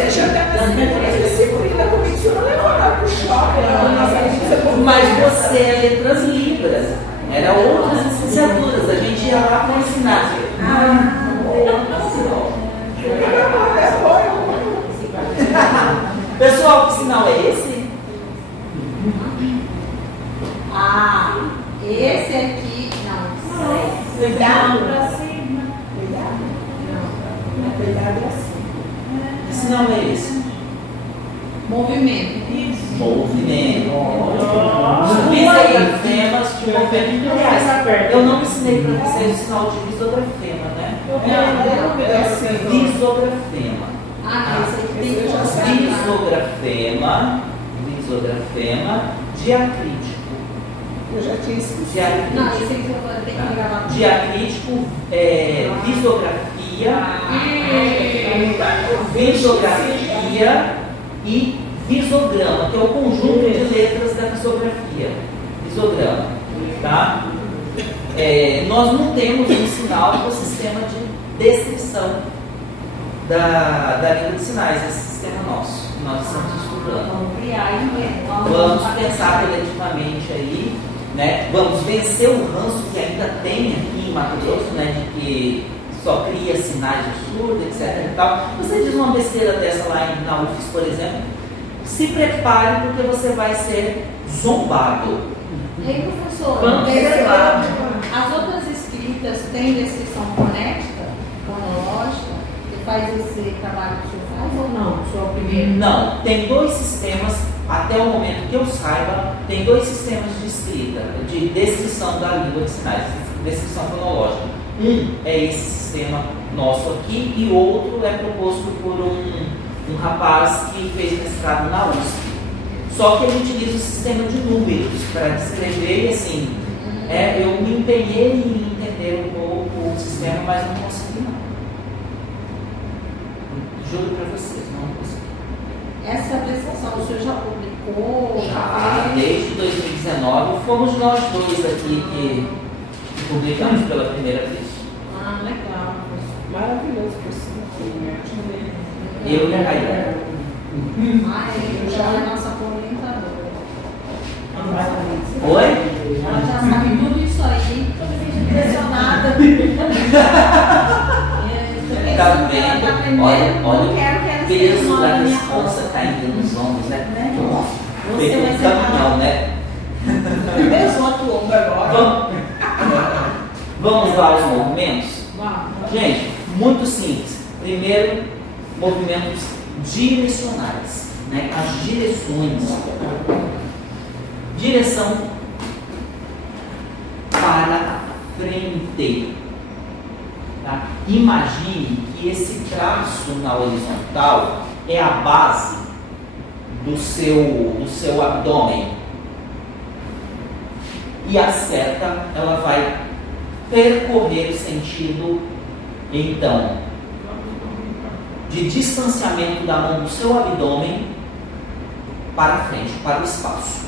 Disciplina comigo, você não levou nada pro shopping. Mas você é letras libras. Era outras licenciaturas. A gente ia lá para ensinar. Pessoal, que sinal é esse? Esse aqui, não. Cuidado pra cima. Cuidado. Não. Cuidado assim. Que sinal é esse? Movimento. Movimento. Diz aí grafemas de movimento. Aliás, eu não ensinei para vocês o sinal de visografema, né? Visografema. Esse aqui tem Visografema diacrítico. Eu já tinha esquecido. Diacrítico. Não, esse aqui eu tenho que gravar. Diacrítico, visografia e visograma, que é o conjunto de letras da visografia. Visograma, tá? Nós não temos um sinal para o sistema de descrição da língua de sinais, esse sistema nosso, que nós estamos estudando. Vamos criar e Vamos pensar coletivamente aí, né? Vamos vencer o ranço que ainda tem aqui em Mato Grosso, né? De que só cria sinais de surdo, etc. E tal. Você diz uma besteira dessa lá na UFES, por exemplo, se prepare porque você vai ser zombado. E aí, professor, Vamos lá. as outras escritas têm descrição fonética, fonológica, que faz esse trabalho que o senhor faz ou não? O senhor é o primeiro? Não, tem dois sistemas, até o momento que eu saiba, tem dois sistemas de escrita, de descrição da língua de sinais, descrição fonológica. Um é esse sistema nosso aqui e outro é proposto por um rapaz que fez mestrado na USP. Só que ele utiliza o sistema de números para descrever, e assim, eu me empenhei em entender um pouco o sistema, mas não consegui não. Juro para vocês, não consegui. Essa prestação o senhor já publicou? Já, desde 2019, fomos nós dois aqui que publicamos pela primeira vez. Ah, legal. Maravilhoso, professor. Eu e a Raíra. Ah, ele já é nossa orientadora. Oi? Ela já sabe tudo isso aí. Eu fiquei impressionada. Tá vendo? Olha não quero o que ela peso seja uma da minha responsa tá indo nos ombros, né? Você vai Feito um ser caminhão, né? Pesou a tua ombro agora. Vamos lá aos movimentos? Vamos. Gente, muito simples. Primeiro, movimentos direcionais, né? As direções. Direção para frente. Tá? Imagine que esse traço na horizontal é a base do seu abdômen. E a seta, ela vai percorrer o sentido, então, de distanciamento da mão do seu abdômen para frente, para o espaço.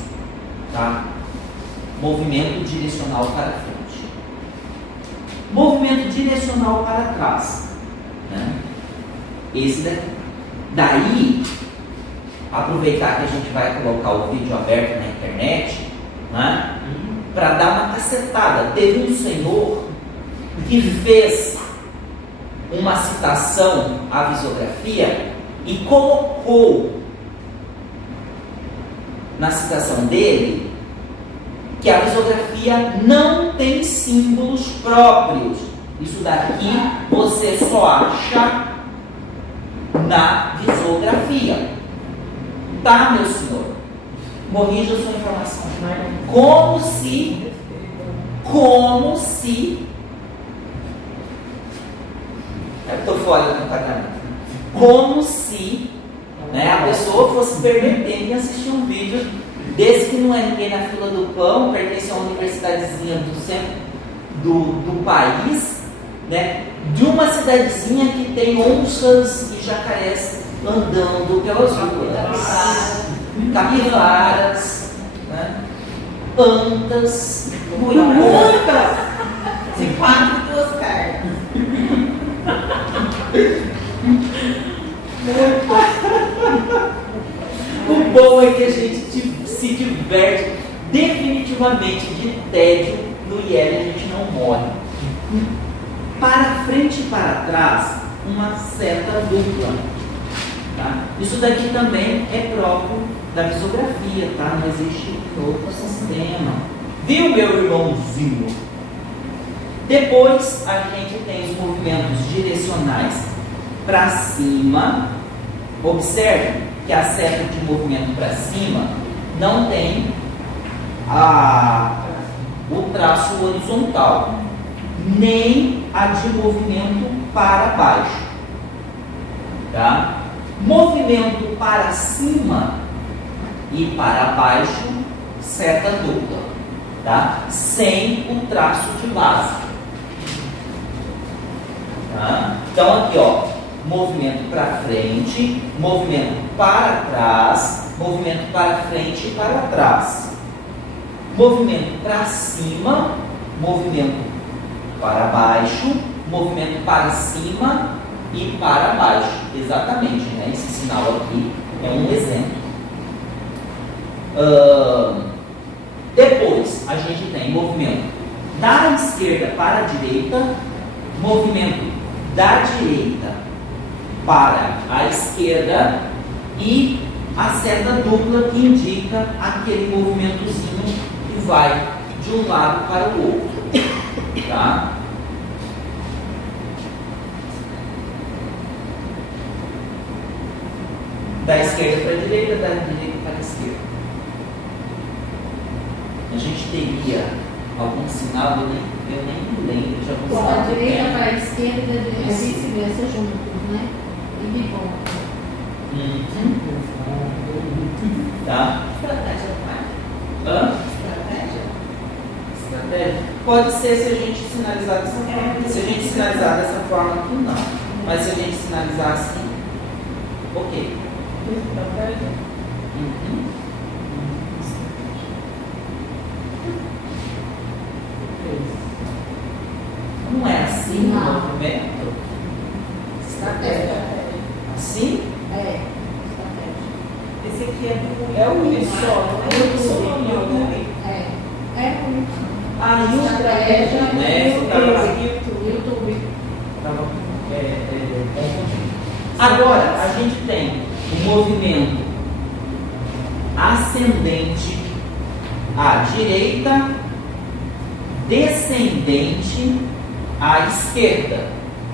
Tá? Movimento direcional para frente. Movimento direcional para trás. Né? Esse daqui. Daí, aproveitar que a gente vai colocar o vídeo aberto na internet, né? Para dar uma cacetada. Teve um senhor que fez uma citação à visografia e colocou na citação dele que a visografia não tem símbolos próprios. Isso daqui você só acha na visografia. Tá, meu senhor? Corrija a sua informação. Como se eu estou fora do enquadramento. Como se, né, a pessoa fosse perder tempo em assistir um vídeo desse que não é ninguém na fila do pão, pertence a uma universidadezinha do centro do país, né, de uma cidadezinha que tem onças e jacarés andando pelas ruas, capivaras, né, antas, Muitas! De 4 e 2 pernas. O bom é que a gente se diverte definitivamente. De tédio no IEL a gente não morre. Para frente e para trás, uma seta dupla. Tá? Isso daqui também é próprio da visografia, tá? Não existe outro sistema. Viu, meu irmãozinho? Depois a gente tem os movimentos direcionais para cima. Observe que a seta de movimento para cima não tem o traço horizontal, nem a de movimento para baixo. Tá? Movimento para cima e para baixo, seta dupla, tá? Sem o traço de base. Tá? Então aqui, ó, movimento para frente, movimento para trás, movimento para frente e para trás, movimento para cima, movimento para baixo, movimento para cima e para baixo. Exatamente, né? Esse sinal aqui é um exemplo. Depois a gente tem movimento da esquerda para a direita, movimento da direita para a esquerda e a seta dupla que indica aquele movimentozinho que vai de um lado para o outro, tá? Da esquerda para a direita, da direita para a esquerda. A gente teria algum sinal, eu nem lembro de algum sinal. Da que direita tem. para a esquerda, é vice-versa juntos, né? E de volta. Tá? Estratégia não Hã? é? Estratégia? Estratégia? Pode ser se a gente sinalizar dessa forma. Se a gente sinalizar dessa forma aqui, não. Mas se a gente sinalizar assim, ok. Estratégia. Uhum. Não é assim o Não. movimento? Estratégia. Assim? É, estratégia. Esse aqui é do É o YouTube, só, não é? é o Só YouTube. no YouTube. É muito. Ah, e o Estratégia, né? YouTube. Tava, confundindo. Agora, a gente tem o movimento ascendente à direita, descendente à esquerda.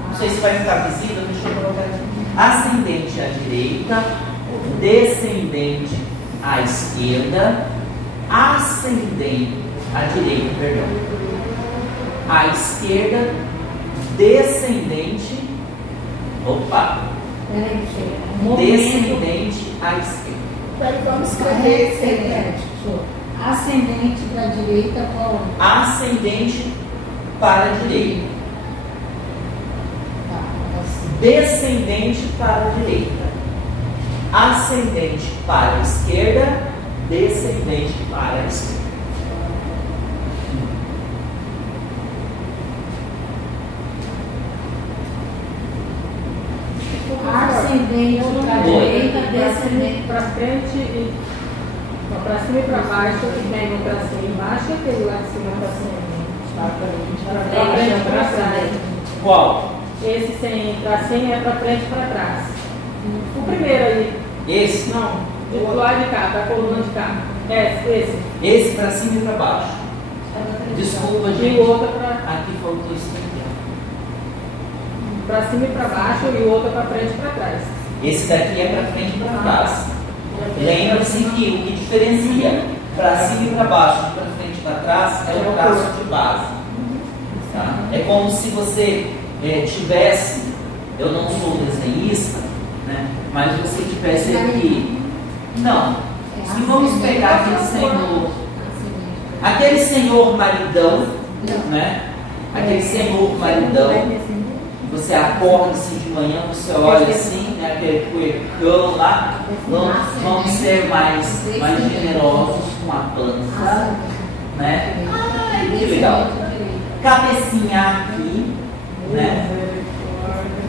Não sei se vai ficar visível, deixa eu colocar aqui. Ascendente à direita, descendente à esquerda, ascendente à direita, perdão, à esquerda, descendente, Peraí, movimento. descendente à esquerda. Vamos Ascendente para a direita, qual? Ascendente para a direita, Tá, assim. descendente para a direita, ascendente para a esquerda, descendente para a esquerda. Ascendente para a direita, descendente. para frente e para cima e para baixo, e vem um para cima e embaixo e aquele lá de cima para cima. Para frente e para trás. Qual? Esse sem tracinho é para frente e para trás. O primeiro aí, Esse? não, do lado de cá, da coluna de cá. Esse. Esse para cima e para baixo. Desculpa, E gente. o outro para Aqui faltou isso aqui. cima e para baixo e o outro para frente e para trás. Esse daqui é para frente e para trás. Lembre-se que o que diferencia para cima e para baixo, de para frente e para trás, é o traço de base. Tá? É como se você tivesse, eu não sou desenhista, né? Mas você tivesse aqui. Não. Se vamos pegar aquele senhor maridão, né? Aquele senhor maridão. Você acorda assim de manhã, você olha assim, né, aquele cuecão lá, vamos ser mais generosos com a pança, né? Ai, que legal. Cabecinha aqui, né?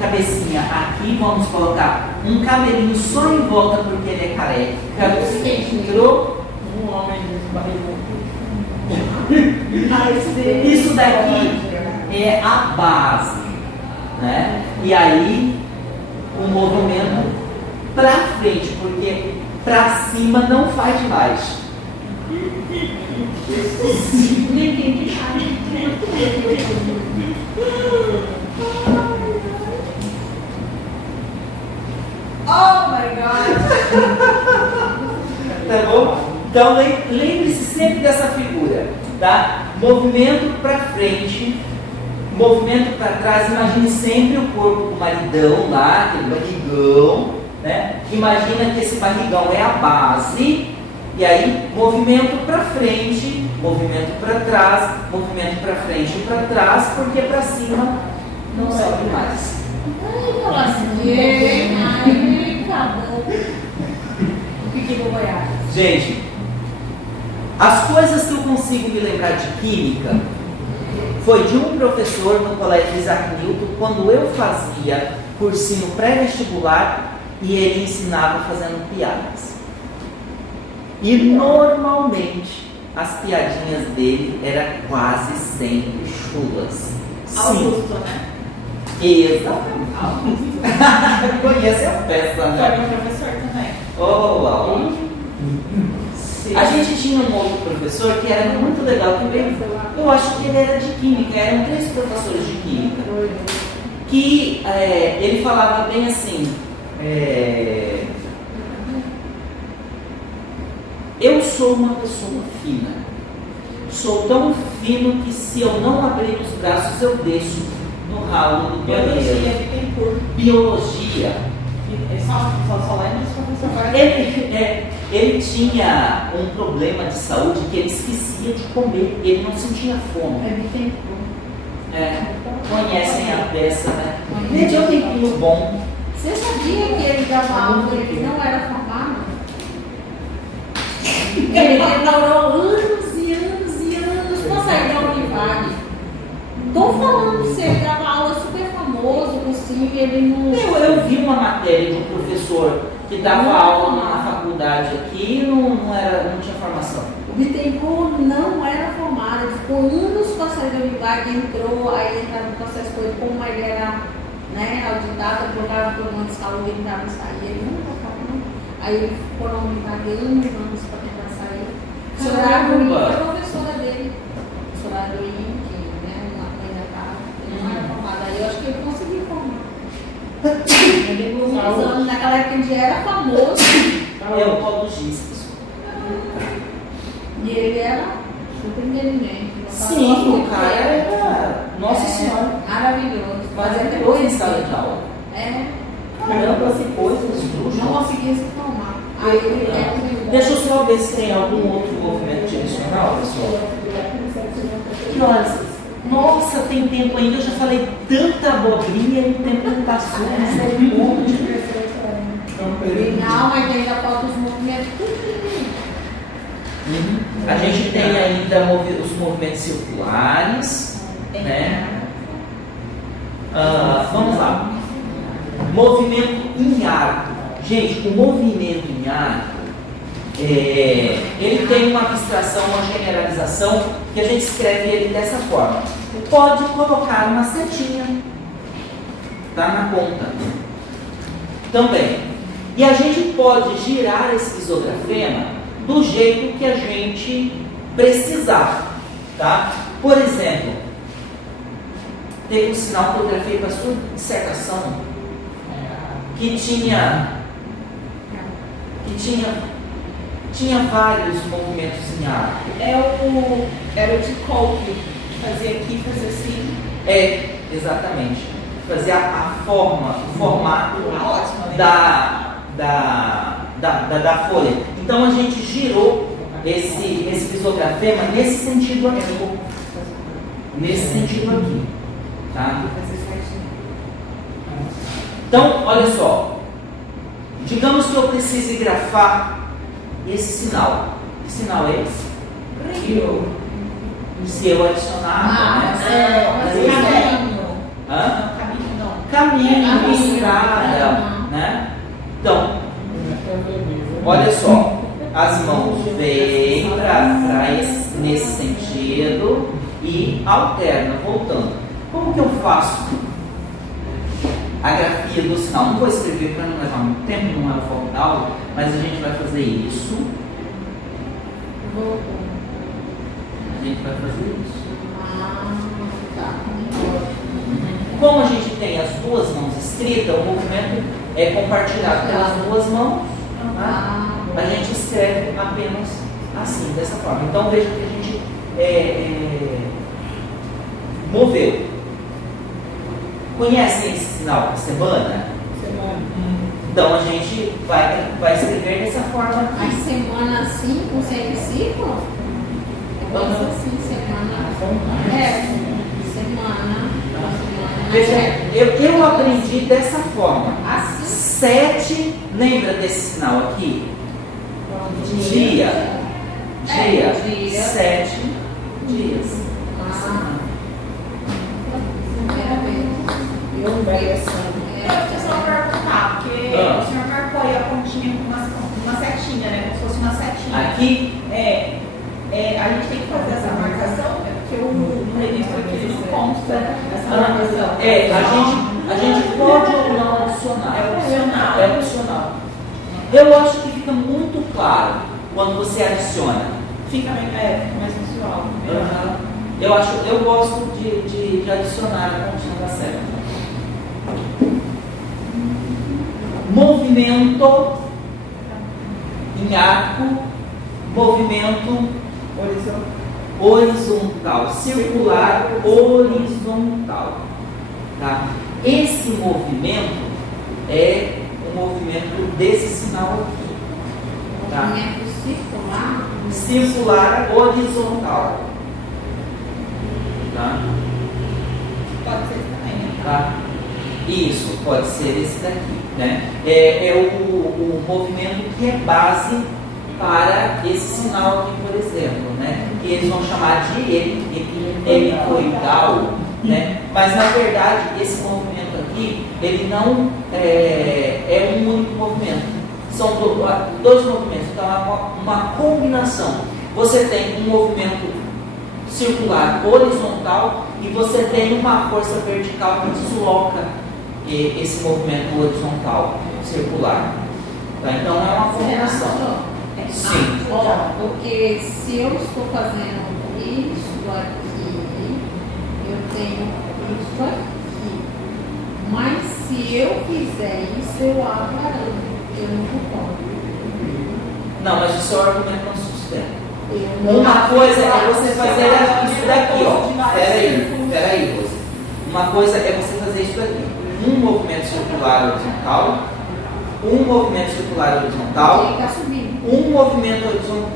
Cabecinha aqui, vamos colocar um cabelinho só em volta porque ele é careca do centro. Um homem de barriga. Isso daqui é a base. Né? E aí o movimento para frente, porque para cima não faz de baixo. Oh my God! Tá bom? Então lembre-se sempre dessa figura, tá? Movimento para frente. Movimento para trás, imagine sempre o corpo do maridão lá, aquele barrigão, né? Imagina que esse barrigão é a base, e aí movimento para frente, movimento para trás, movimento para frente e para trás, porque para cima não sobe mais. Gente, as coisas que eu consigo me lembrar de química foi de um professor no colégio Isaac Newton, quando eu fazia cursinho pré-vestibular e ele ensinava fazendo piadas. E normalmente as piadinhas dele eram quase sempre chulas. Sim. Augusto, né? Exatamente. Conhece a peça, Foi né? meu professor também. Oh, uau. A gente tinha um outro professor que era muito legal também. Eu acho que ele era de química, eram 3 professores de química. Que ele falava bem assim, eu sou uma pessoa fina, sou tão fino que se eu não abrir os braços eu desço no ralo do Biologia banheiro. que tem curso. Biologia. Só lembra dos professores. Ele tinha um problema de saúde que ele esquecia de comer, ele não sentia fome. Ele tem Conhecem a peça, né? Gente, é um tempinho bom. Você sabia que ele dava aula e ele não era formado? Ele demorou anos e anos e anos para sair da Univag. Tô falando, você dava aula super famoso, assim, ele não. Eu vi uma matéria de um professor que dava aula na faculdade aqui e não tinha formação. O Bittencourt não era formado, ele ficou anos para sair da Univag, entrou, aí entrava no processo com ele, como ele era auditado, colocava por uma de saúde, ele entrava e saía, ele não era formado. Aí ele ficou na Univag anos para tentar sair. A senhora Aruim foi professora dele. A senhora Aruim, que na mãe da casa, ele não era formado. Aí eu acho que ele conseguiu formar. Ele por muitos anos, naquela época ele já era famoso. É o Paulo Gisques. E ele era super inteligente. Sim, o cara era. Nossa Senhora. Maravilhoso. Fazia até coisa em sala de aula. Caramba, que coisas Não bruxas. conseguia se formar. Aí ele Deixa eu só ver se tem algum outro movimento direcional, pessoal. Que horas? Nossa, tem tempo ainda. Eu já falei tanta abobrinha e o tempo não passou. Não, mas ainda falta os movimentos. A gente tem ainda os movimentos circulares, né? Vamos lá. Movimento em arco. Gente, o movimento em arco, ele tem uma abstração, uma generalização, que a gente escreve ele dessa forma. Pode colocar uma setinha, tá na ponta. Também. E a gente pode girar esse isografema do jeito que a gente precisar, tá? Por exemplo, teve um sinal que eu grafei para a sua dissertação que tinha vários movimentos em arco. Era o de Kolbe, fazia aqui, fazia assim. Exatamente. Fazer a forma, o formato Ótimo, né? da folha. Então a gente girou esse isografema nesse sentido aqui. Nesse sentido aqui. Tá? Então, olha só. Digamos que eu precise grafar esse sinal. Que sinal é esse? Rio. Se eu adicionar, caminho, estrada, né? Então, olha só, as mãos vêm para trás nesse sentido e alternam, voltando. Como que eu faço a grafia do sinal? Não vou escrever para não levar muito tempo, não é o foco da aula, mas a gente vai fazer isso. A gente vai fazer isso. Como a gente tem as duas mãos escritas, o movimento é compartilhado pelas duas mãos, a gente escreve apenas assim, dessa forma. Então veja que a gente moveu. Conhecem esse sinal semana? Então a gente vai escrever dessa forma aqui. A semana assim, com sempre ciclo? Vamos assim, semana. Semana. Veja, eu aprendi dessa forma. Assim. 7, lembra desse sinal aqui? Dia. 7 dias. Eu só perguntar, porque o senhor marcou aí a pontinha com uma setinha, né? Como se fosse uma setinha. Aqui? A gente tem que fazer essa marcação, né? Porque o registro aqui não consta essa marcação. A gente pode ou não adicionar. É opcional. É opcional. Eu acho que fica muito claro quando você adiciona. Fica mais visual. Eu gosto de adicionar a continha da certa. Movimento em arco, movimento horizontal, circular horizontal. Tá? Esse movimento é o movimento desse sinal aqui. Tá? Movimento circular. Circular horizontal. Tá? Pode ser também, né? Tá? Isso, pode ser esse daqui. Né? É o movimento que é base para esse sinal aqui, por exemplo. Né? Que eles vão chamar de helicoidal. Né? Mas na verdade, esse movimento aqui, ele não é um único movimento. São dois movimentos, então é uma combinação. Você tem um movimento circular horizontal e você tem uma força vertical que desloca esse movimento horizontal circular. Tá? Então é uma combinação. Sim. Porque se eu estou fazendo isso aqui, eu tenho isso aqui. Mas se eu fizer isso, eu abro a arame. Eu não concordo. Não, mas o seu argumento não sustenta. Eu Uma não coisa é acho você que fazer isso daqui, ó. Peraí, Rose. Uma coisa é você fazer isso daqui. Um movimento circular horizontal, um movimento circular horizontal, ele tá subindo. um movimento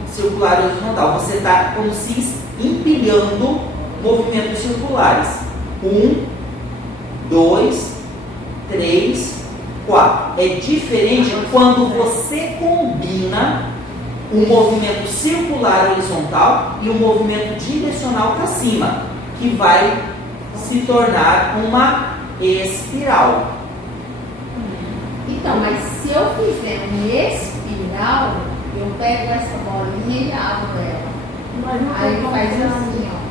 circular horizontal. Você está como se empilhando movimentos circulares. 1, 2, 3, 4. É diferente quando você combina um movimento circular horizontal e um movimento direcional para cima, que vai se tornar uma espiral. Então, mas se eu fizer uma espiral, eu pego essa bolinha e abro ela. Mas não Aí tem como faz você- assim, ó.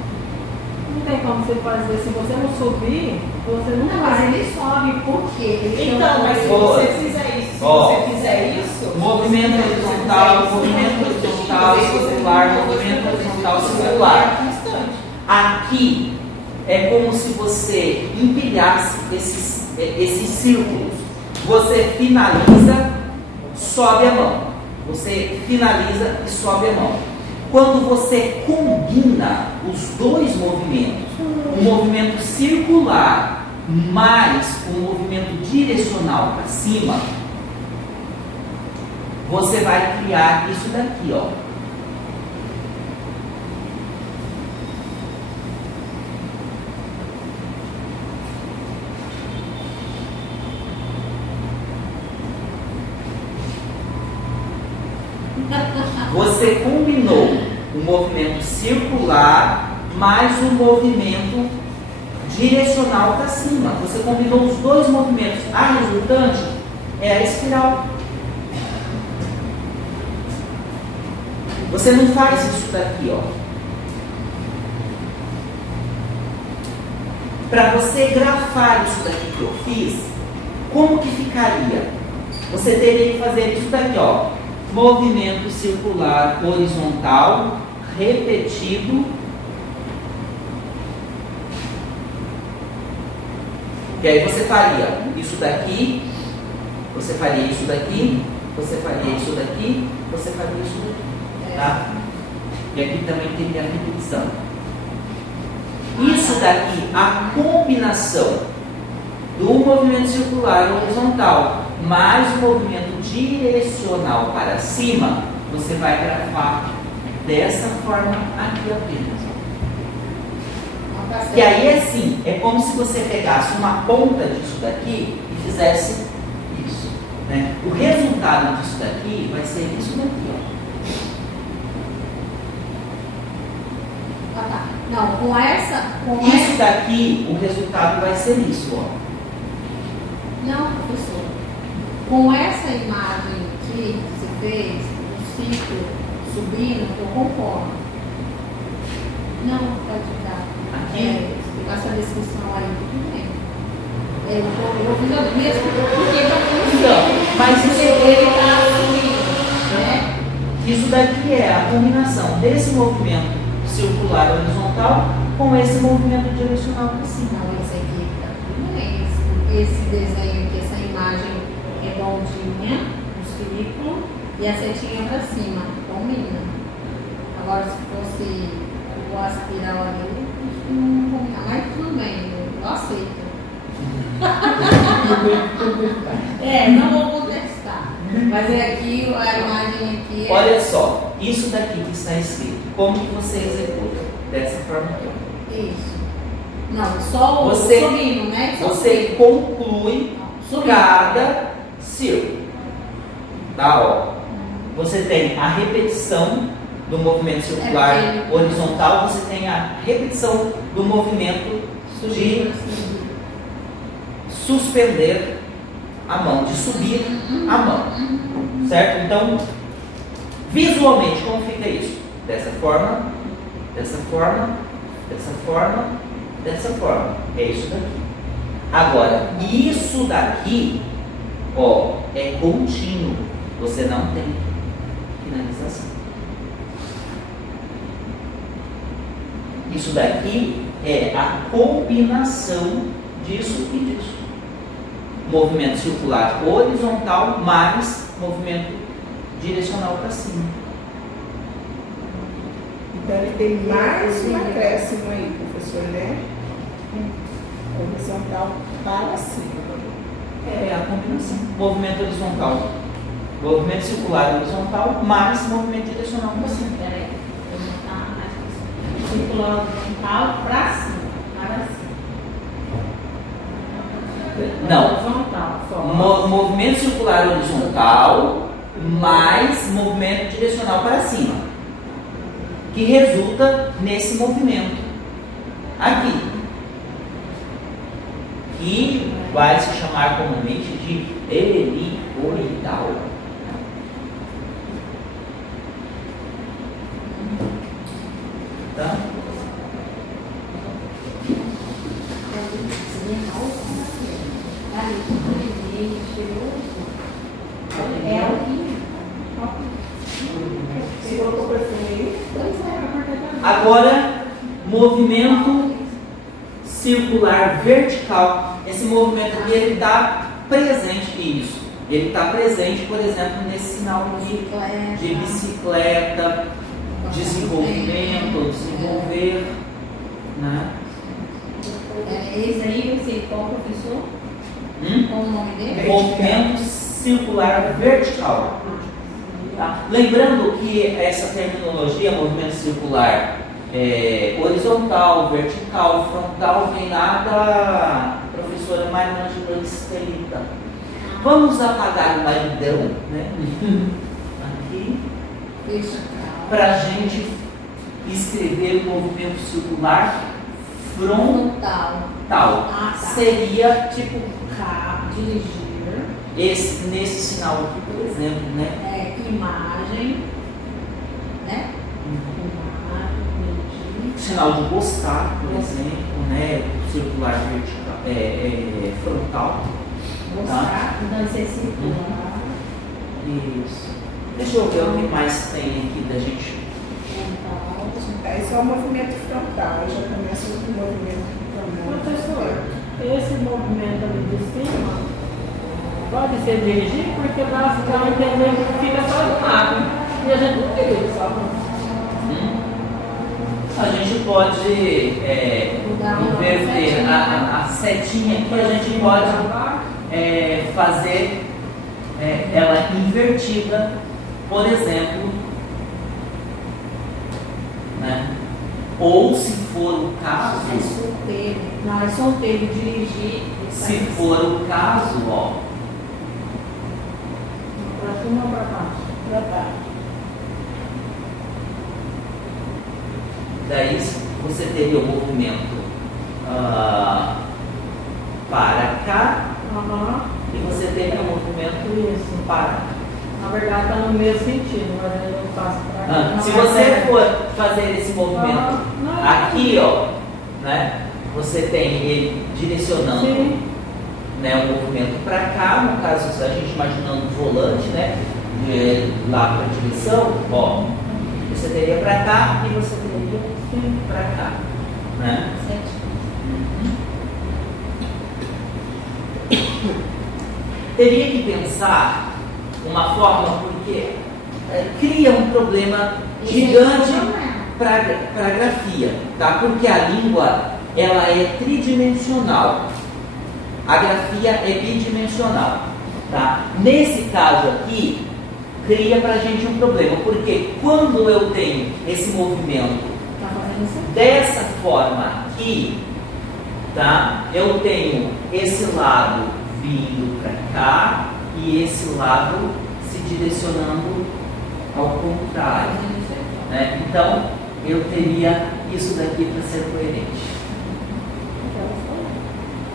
Não tem como você fazer. Se você não subir, você não Não, mas vai. ele sobe, por quê? Ele Então, mas se Ó. você fizer isso, Ó. movimento Movimento horizontal, circular, movimento horizontal, circular. Aqui é como se você empilhasse esses círculos. Você finaliza, sobe a mão. Você finaliza e sobe a mão. Quando você combina os dois movimentos, o movimento circular mais o movimento direcional para cima, você vai criar isso daqui, ó. Você combinou o movimento circular mais o movimento direcional para cima. Você combinou os dois movimentos. A resultante é a espiral. Você não faz isso daqui, ó. Para você grafar isso daqui que eu fiz, como que ficaria? Você teria que fazer isso daqui, ó. Movimento circular horizontal repetido. E aí você faria isso daqui, você faria isso daqui, você faria isso daqui, você faria isso daqui. Tá? E aqui também teria a repetição. Isso daqui, a combinação do movimento circular horizontal mais o movimento direcional para cima, você vai grafar dessa forma aqui apenas. E aí é assim, é como se você pegasse uma ponta disso daqui e fizesse isso. Né? O resultado disso daqui vai ser isso daqui, ó. Ah, tá. Não, com essa. Isso daqui, o resultado vai ser isso, ó. Não, professor. Com essa imagem aqui que você fez, o ciclo subindo, eu concordo. Não, pode dar. Aqui? Essa descrição aí, tudo bem. Eu vou fazer o mesmo porque Então, mas isso, ele está assumindo, né? isso daqui é a combinação desse movimento circular horizontal com esse movimento direcional para cima. Não, esse aqui tá tudo bem. Esse desenho aqui, essa imagem redondinha, o círculo e a setinha para cima, combina. Agora, se fosse o aspiral ali, acho que não combina, mas tudo bem, eu aceito. Não vou contestar. Mas é aqui, a imagem aqui é. Olha só, isso daqui que está escrito, como que você executa? Dessa forma aqui. Isso. Não, só o Você- subindo, né? Só Você conclui subindo. cada círculo. Tá, ó. Você tem a repetição do movimento circular É, horizontal, você tem a repetição do movimento de Subindo, assim. suspender a mão, de subir a mão. Certo? Então, visualmente, como fica isso? Dessa forma, dessa forma, dessa forma, dessa forma. É isso daqui. Agora, isso daqui, ó, é contínuo. Você não tem finalização. Isso daqui é a combinação disso e disso. Movimento circular horizontal mais movimento direcional para cima. Então ele tem mais um acréscimo aí, professor, né? Horizontal para cima. É a combinação. Movimento horizontal. Movimento circular horizontal mais movimento direcional para cima. Peraí, eu vou botar mais pra cima. Circular horizontal pra cima. Para cima. Não. Horizontal, só. Movimento circular horizontal mais movimento direcional para cima, que resulta nesse movimento aqui, que vai se chamar comumente de helicoidal. Tá? É o Se colocou perfume aí, Agora, movimento circular vertical. Esse movimento aqui, ele está presente, isso. Ele está presente, por exemplo, nesse sinal aqui de bicicleta, desenvolvimento, ou desenvolver, né? Esse aí, você, qual professor? Qual o nome dele? Movimento circular vertical. Tá? Lembrando que essa terminologia, movimento circular horizontal, vertical, frontal, vem lá da professora Mariângela Estelita. Vamos apagar o maridão, né? Aqui, para a gente escrever o movimento circular frontal. Frontal. Ah, tá. Seria tipo Dirigir. nesse sinal aqui, por exemplo, né? Imagem. Né? Imagem. Sinal de gostar, por exemplo, né? Circular vertical, frontal. Mostrar. Então, isso é circular. Isso. Deixa eu ver o que mais tem aqui da gente. Frontal. aí só o movimento frontal, já começa o movimento frontal. Professor, esse movimento ali de cima pode ser dirigir porque dá entendendo que fica só de um lado. E a gente não dirige só. A gente pode inverter a setinha aqui, a gente pode fazer ela invertida, por exemplo, né? Ou se for o caso, É solteiro. Não, é solteiro, dirigir. se for o caso, ó, Para cima ou para baixo? Pra baixo. daí você teria o movimento para cá Aham. e você teria o movimento Isso. para cá. Na verdade está no mesmo sentido, mas eu não faço para cá. Se você for fazer esse movimento aqui, ó, né? Você tem ele direcionando Sim. né, um movimento para cá, no caso, a gente imaginando o volante, né, lá para a direção, ó, você teria para cá e você teria para cá, né? Teria que pensar uma forma, porque cria um problema gigante para a grafia, tá? Porque a língua ela é tridimensional, a grafia é bidimensional, tá? Nesse caso aqui, cria para a gente um problema, porque quando eu tenho esse movimento dessa forma aqui, tá? Eu tenho esse lado vindo para cá e esse lado se direcionando ao contrário, né? Então eu teria isso daqui para ser coerente,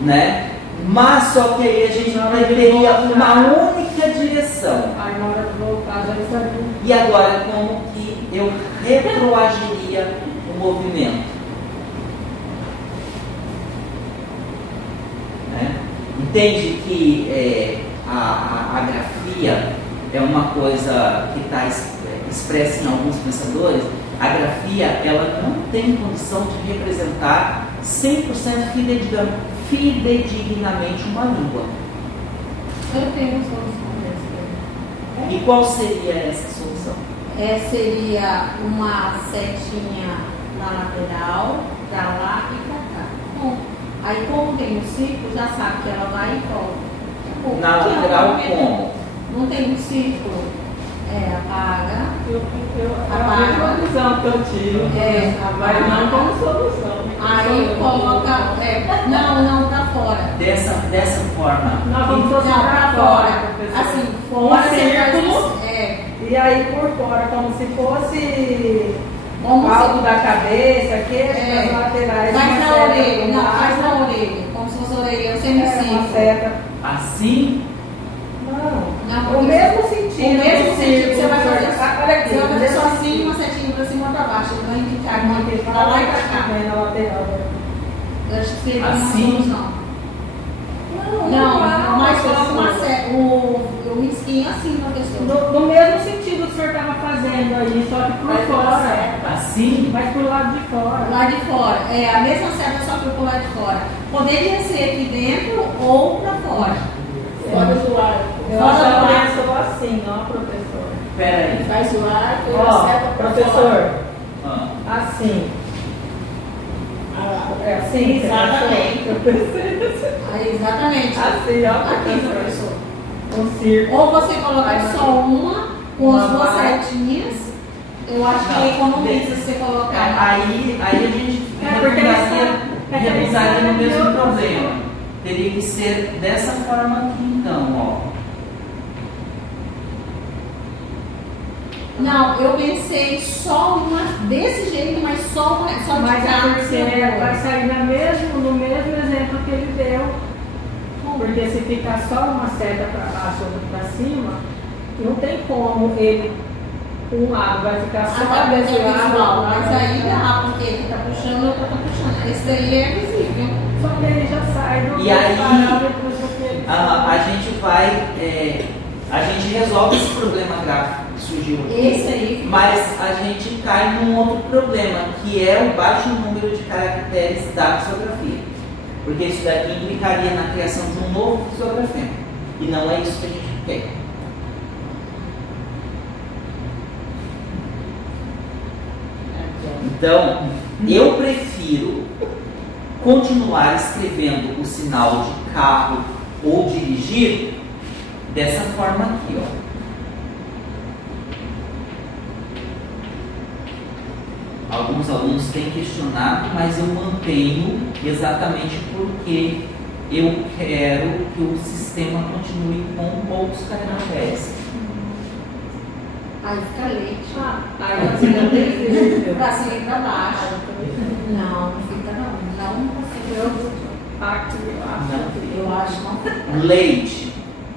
né? Mas só que aí a gente teria uma única direção. Aí na hora de voltar já sabia. E agora como que eu retroagiria o movimento? Né? Entende que a grafia é uma coisa que está expressa em alguns pensadores. A grafia ela não tem condição de representar 100% fidedignamente uma língua. Eu tenho uma solução dessa. E qual seria essa solução? Seria uma setinha na lateral, para lá e para cá. Bom, aí como tem um círculo, já sabe que ela vai e volta. Na lateral como? Não tem um círculo. Apaga. A mesma visão que eu tive. Mas não como solução. Aí coloca. Não, pra fora. Dessa forma. Não, como se fosse Não, pra fora. professor. Assim, fora você faz círculo. isso. E aí por fora, como se fosse Como o alto se- da cabeça, queixo, as laterais. Faz uma na seta orelha. pro Não, lado. faz na orelha. Como se fosse a orelha, um Uma semicírculo. seta. Assim? Não. Não, O mesmo sentido. O mesmo do sentido que você vai círculo, fazer. Olha aqui. Você vai fazer só mesmo assim, uma setinha pra cima e pra baixo. Ele vai indicar uma Aqui, pra lá e pra cá. na lateral. Eu acho que seria Assim? uma solução. Não, mas coloca uma o risquinho assim, professor. No mesmo sentido que o senhor estava fazendo aí, só que por fora. Assim? Mas pro lado de fora. Lá de fora. A mesma seta, só que pro lado de fora. Poderia ser aqui dentro ou pra fora. Fora do ar. Eu Fora acho do que ar. pensou assim, ó, professor. Pera aí. Faz o ar, põe a Ó, seta pra fora. professor, Ah. assim. É assim? que você Exatamente. pensou? Eu pensei Aí, exatamente. assim, ó, Aqui, professor. professor. Um círculo. Ou você coloca só uma, com as Uma duas vai. setinhas. Eu acho que Não. economiza se você colocar. Aí a gente Porque revisaria no mesmo isso- problema. Teria que ser dessa forma aqui então, ó. Não, eu pensei só uma desse jeito, mas só de Mas cá. a terceira vai sair no mesmo exemplo que ele deu. Porque se ficar só uma seta para baixo ou para cima, não tem como ele, um lado vai ficar só Até desse porque é lado. visual, mas aí dá, porque ele tá puxando, eu tô puxando. Esse daí é visível. Só que ele já sai do E aí, parâmetros do que ele A gente vai. A gente resolve esse problema gráfico que surgiu aqui. Esse aí. Mas a gente cai num outro problema, que é o baixo número de caracteres da psicografia. Porque isso daqui implicaria na criação de um novo psicografema. E não é isso que a gente quer. Então, eu prefiro continuar escrevendo o sinal de carro ou dirigir dessa forma aqui, ó. Alguns alunos têm questionado, mas eu mantenho exatamente porque eu quero que o sistema continue com poucos caracteres. Aí fica leite. Aí você não tem Pra cima e pra baixo. Não, não fica não. Não consigo. aqui, Eu acho não. Leite.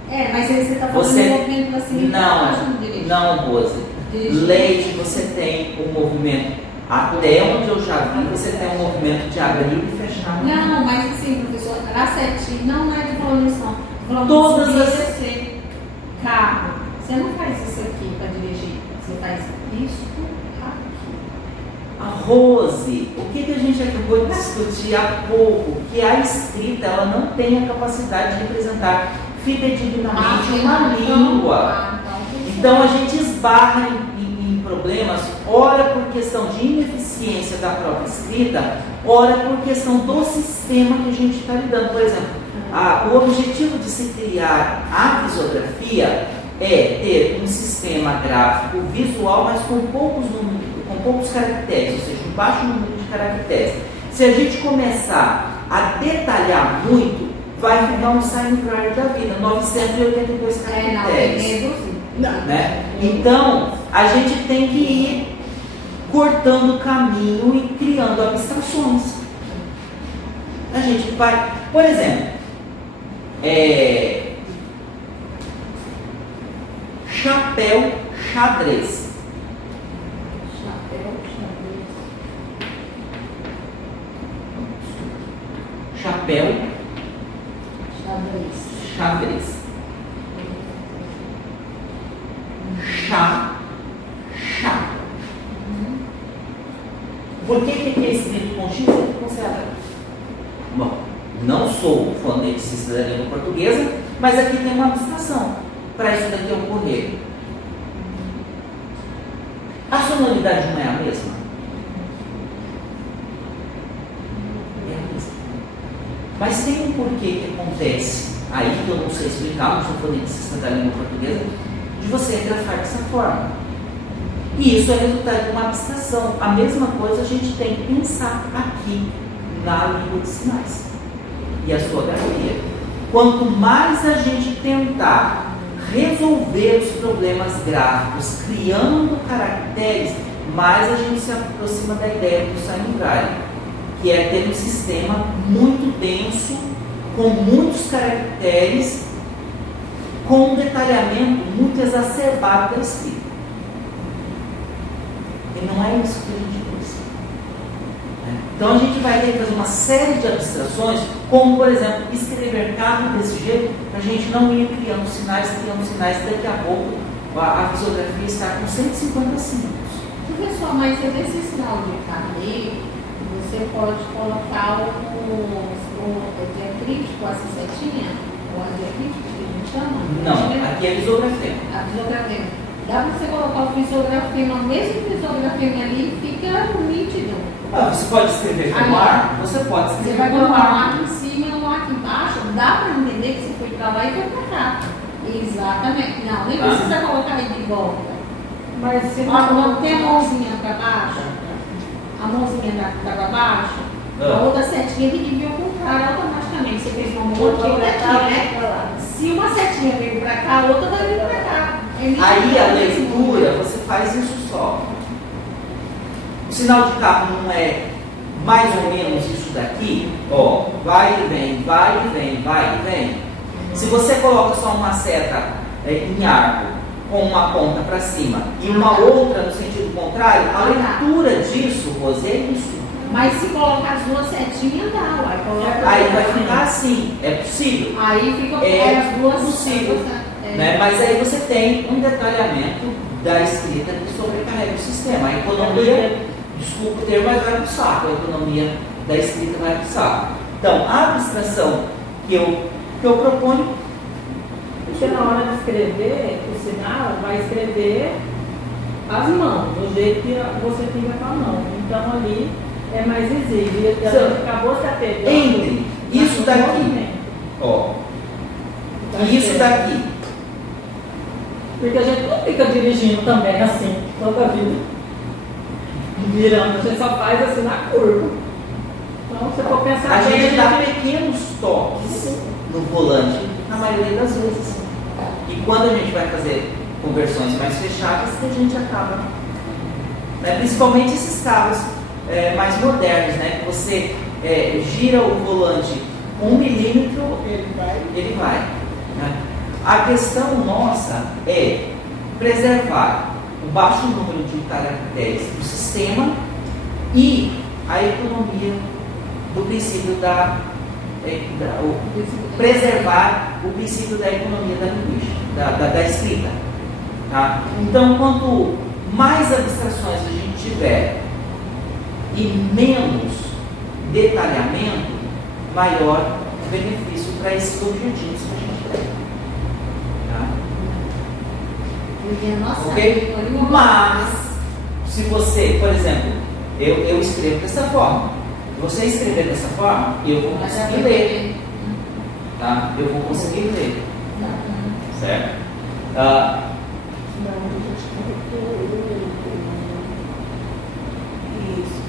Mas aí você tá fazendo Você- um movimento pra cima e pra baixo no direito. Não, Rose. Dirigir. Leite, você tem um movimento, até onde eu já vi, você tem um movimento de abrir e fechar. Não, mas assim, professor, pra setinha, não é de poluição. Todas as- você, carro, você não faz isso aqui para dirigir, você faz isso aqui. A Rose, o que a gente acabou de discutir há pouco? Que a escrita ela não tem a capacidade de representar fidedignamente uma língua. Então a gente esbarra em problemas, ora por questão de ineficiência da própria escrita, ora por questão do sistema que a gente está lidando. Por exemplo, o objetivo de se criar a visografia é ter um sistema gráfico visual, mas com poucos caracteres, ou seja, um baixo número de caracteres. Se a gente começar a detalhar muito, vai ficar um signwriting da vida, 982 caracteres. Né? Então, a gente tem que ir cortando o caminho e criando abstrações. A gente vai, por exemplo, chapéu xadrez. Chapéu xadrez. Chá. Por que é escrito com X e com CH? Bom, não sou foneticista da língua portuguesa, mas aqui tem uma abstração para isso daqui ocorrer. A sonoridade não é a mesma? É a mesma. Mas tem um porquê que acontece aí, que eu não sei explicar, não sou foneticista da língua portuguesa, de você grafar dessa forma. E isso é resultado de uma abstração. A mesma coisa a gente tem que pensar aqui na língua de sinais e a sua grafia. Quanto mais a gente tentar resolver os problemas gráficos criando caracteres, mais a gente se aproxima da ideia do signwriting, que é ter um sistema muito denso, com muitos caracteres, com um detalhamento muito exacerbado da escrita. E não é isso que a gente pensa. Então a gente vai ter que fazer uma série de abstrações, como por exemplo, escrever carro desse jeito, para a gente não ir criando sinais, e daqui a pouco a visografia está com 150 símbolos. Professor, mas nesse sinal de carro aí, você pode colocar o diacrítico, essa setinha, ou a diacrítico que a gente chama? Não, aqui é visografia. A visografia. Dá para você colocar o visografema, mesmo visografema ali, fica nítido. Você pode escrever com ar, você pode Você escrever vai com colocar um ar. arco em cima e um arco embaixo, dá para entender que você foi para lá e foi para cá. Exatamente. Não, nem precisa colocar aí de volta. Mas se Não tem a mãozinha para baixo, a mãozinha da para baixo, a outra setinha tem que vir ao contrário automaticamente. Você fez uma mão aqui, outra aqui, né? Se uma setinha veio para cá, a outra vai vir para cá. Aí a leitura, você faz isso só. O sinal de carro não é mais ou menos isso daqui, ó, vai e vem, vai e vem, vai e vem. Se você coloca só uma seta em arco, com uma ponta para cima e uma outra no sentido contrário, a leitura disso, Rosé, é isso. Mas se colocar as duas setinhas, dá, uai, coloca. Aí vai ficar assim, é possível. Aí fica É as duas possível. Né? Mas aí você tem um detalhamento da escrita que sobrecarrega o sistema. A economia, desculpa o termo, mas vai para o saco. A economia da escrita vai para o saco. Então, a abstração que eu proponho. Porque na hora de escrever o sinal, vai escrever as mãos, do jeito que você fica com a mão. Então ali é mais visível. E a gente acabou se apegando. Entre isso daqui, ó, e isso daqui. Porque a gente não fica dirigindo também assim, toda a vida. Virando, a gente só faz assim na curva. Então, se for pensar A bem, gente dá pequenos toques no volante, na maioria das vezes. E quando a gente vai fazer conversões mais fechadas, a gente acaba. Né? Principalmente esses carros mais modernos, né? Que você gira o volante 1 milímetro, ele vai. Né? A questão nossa é preservar o baixo número de caracteres do sistema e a economia do princípio da preservar o princípio da economia da linguística, da escrita. Tá? Então, quanto mais abstrações a gente tiver e menos detalhamento, maior o benefício para esses objetivos que a gente tem. Tá? Porque a nossa Ok? Mas, se você, por exemplo, eu escrevo dessa forma, você escrever dessa forma, eu vou conseguir ler. Tá? Eu vou conseguir ler. Certo? Isso.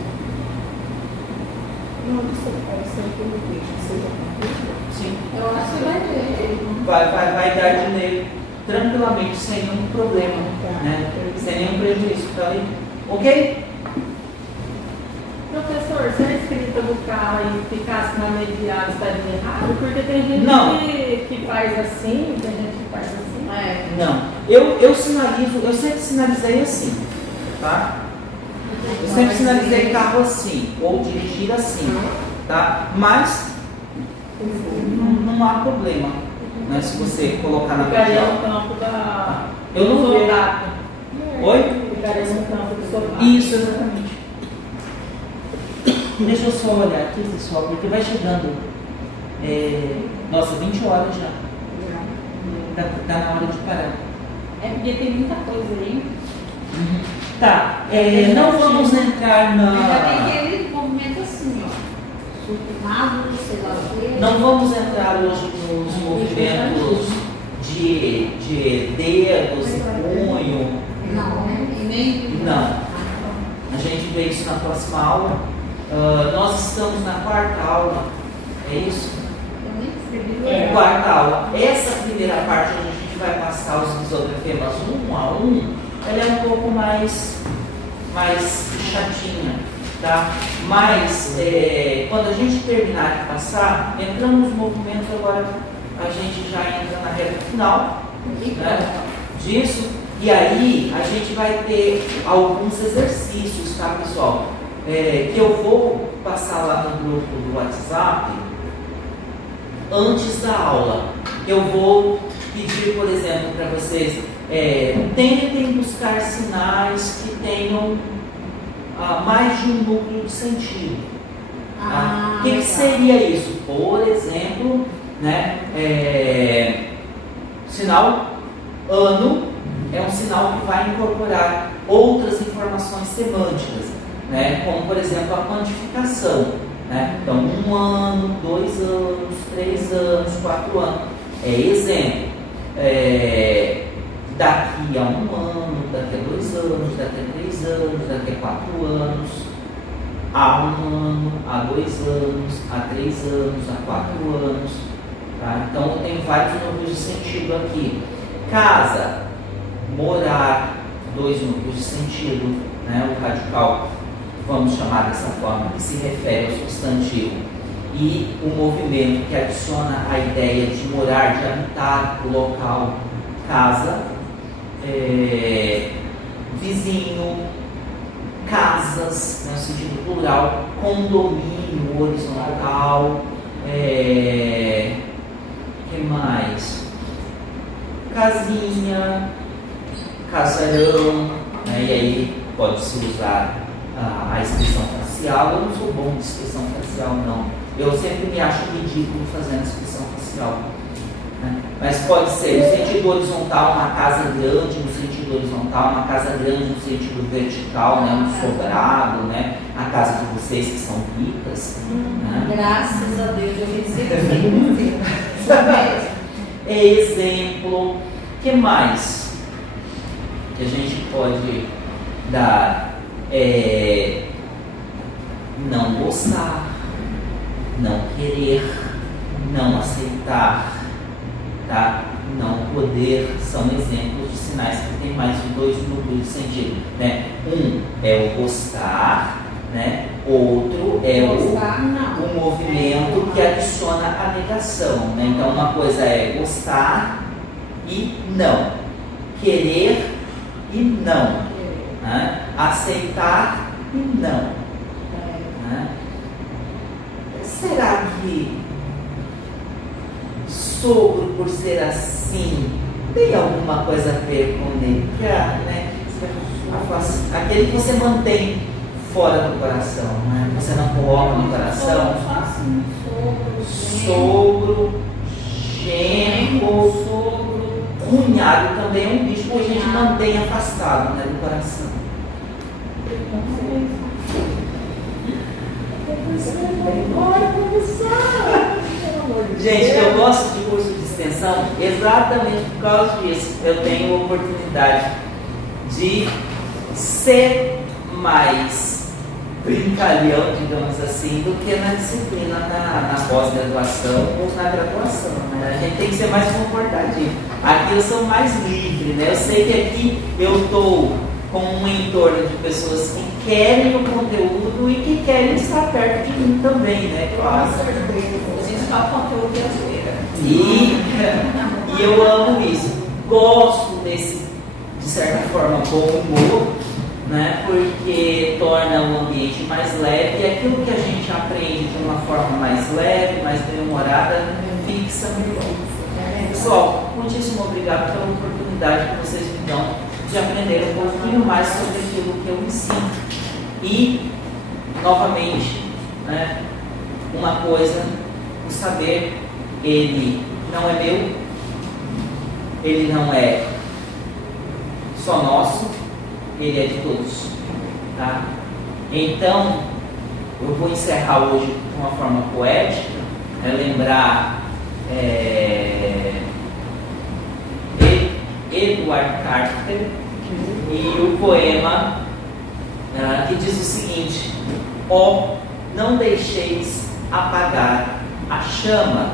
Não, isso é que eu vejo. Sim. Eu acho que vai ter. Vai dar de ler tranquilamente, sem nenhum problema, né? Sem nenhum prejuízo. Tá ali? Ok? Professor, se a escrita do carro aí ficasse na mediada, estaria errado? Porque tem gente Não. que faz assim, tem gente que faz assim. É. Não. Eu sinalizo, eu sempre sinalizei assim, tá? Eu sempre sinalizei carro assim, ou dirigir assim, tá? Mas não há problema, né? Se você colocar na Ficaria no medial. campo da... Eu não do vejo. soldado. Oi? Ficaria no campo do soldado. Isso, exatamente. Deixa eu só olhar aqui, pessoal, porque vai chegando. Nossa, 20 horas já. Tá na hora de parar. É porque tem muita coisa aí. Tá, não vamos entrar Ainda tem na. aquele movimento assim, ó. Surtimado, sei lá o quê. Não vamos entrar hoje nos movimentos de dedos e punho. Não, né? E nem. Não. A gente vê isso na próxima aula. Nós estamos na quarta aula. É isso? Eu nem escrevi. Quarta aula. Essa primeira parte onde a gente vai passar os lisografemas um a um, ela é um pouco mais chatinha, tá? Mas quando a gente terminar de passar, entramos nos movimentos, agora a gente já entra na reta final, né, disso. E aí a gente vai ter alguns exercícios, tá, pessoal? Que eu vou passar lá no grupo do WhatsApp antes da aula. Eu vou pedir, por exemplo, para vocês tentem buscar sinais que tenham mais de um núcleo de sentido. Tá? O que seria isso? Por exemplo, né, sinal ano é um sinal que vai incorporar outras informações semânticas, né, como por exemplo a quantificação. Né? Então, 1 ano, 2 anos, 3 anos, 4 anos. Exemplo. Daqui a 1 ano, daqui a 2 anos, daqui a 3 anos, daqui a 4 anos, há 1 ano, há 2 anos, há 3 anos, há 4 anos. Tá? Então eu tenho vários núcleos de sentido aqui. Casa, morar, 2 núcleos de sentido, né? O radical, vamos chamar dessa forma, que se refere ao substantivo. E o movimento que adiciona a ideia de morar, de habitar o local, casa, vizinho, casas, no sentido plural, condomínio horizontal, que mais? Casinha, casarão, né? E aí pode-se usar a expressão facial. Eu não sou bom de expressão facial, não. Eu sempre me acho ridículo fazendo expressão facial. Né? Mas pode ser no sentido horizontal, uma casa grande no sentido horizontal, uma casa grande no sentido vertical, né? Um sobrado, né? A casa de vocês que são ricas. Né? Graças a Deus, eu recebi. Exemplo. O que mais que a gente pode dar? Não gostar, não querer, não aceitar, tá? Não poder, são exemplos de sinais que tem mais de 2 núcleos de sentido, né? Um é o gostar, né? Outro é o movimento que adiciona a negação, né? Então uma coisa é gostar e não, querer e não, né? Aceitar e não. Né? Será que sogro, por ser assim, tem alguma coisa a ver com ele? Né? Aquele que você mantém fora do coração, né? Você não coloca no coração. Só assim, Sogro, genro, cunhado também é um bicho que a gente mantém afastado, né, do coração. Gente, eu gosto de curso de extensão exatamente por causa disso. Eu tenho a oportunidade de ser mais brincalhão, digamos assim, do que na disciplina na pós-graduação ou na graduação, né? A gente tem que ser mais comportadinho. Aqui eu sou mais livre, né? Eu sei que aqui eu estou com um entorno de pessoas que querem o conteúdo e que querem estar perto de mim também, né? Claro. A gente fala conteúdo e zoeira. E eu amo isso. Gosto desse, de certa forma, bom humor, né? Porque torna o ambiente mais leve e aquilo que a gente aprende de uma forma mais leve, mais bem-humorada, fixa melhor. Pessoal, muitíssimo obrigado pela oportunidade que vocês me dão de aprender um pouquinho mais sobre aquilo que eu ensino. E, novamente, né, uma coisa, o saber, ele não é meu, ele não é só nosso, ele é de todos. Tá? Então, eu vou encerrar hoje de uma forma poética, lembrar Edward Carter e o poema que diz o seguinte: ó, não deixeis apagar a chama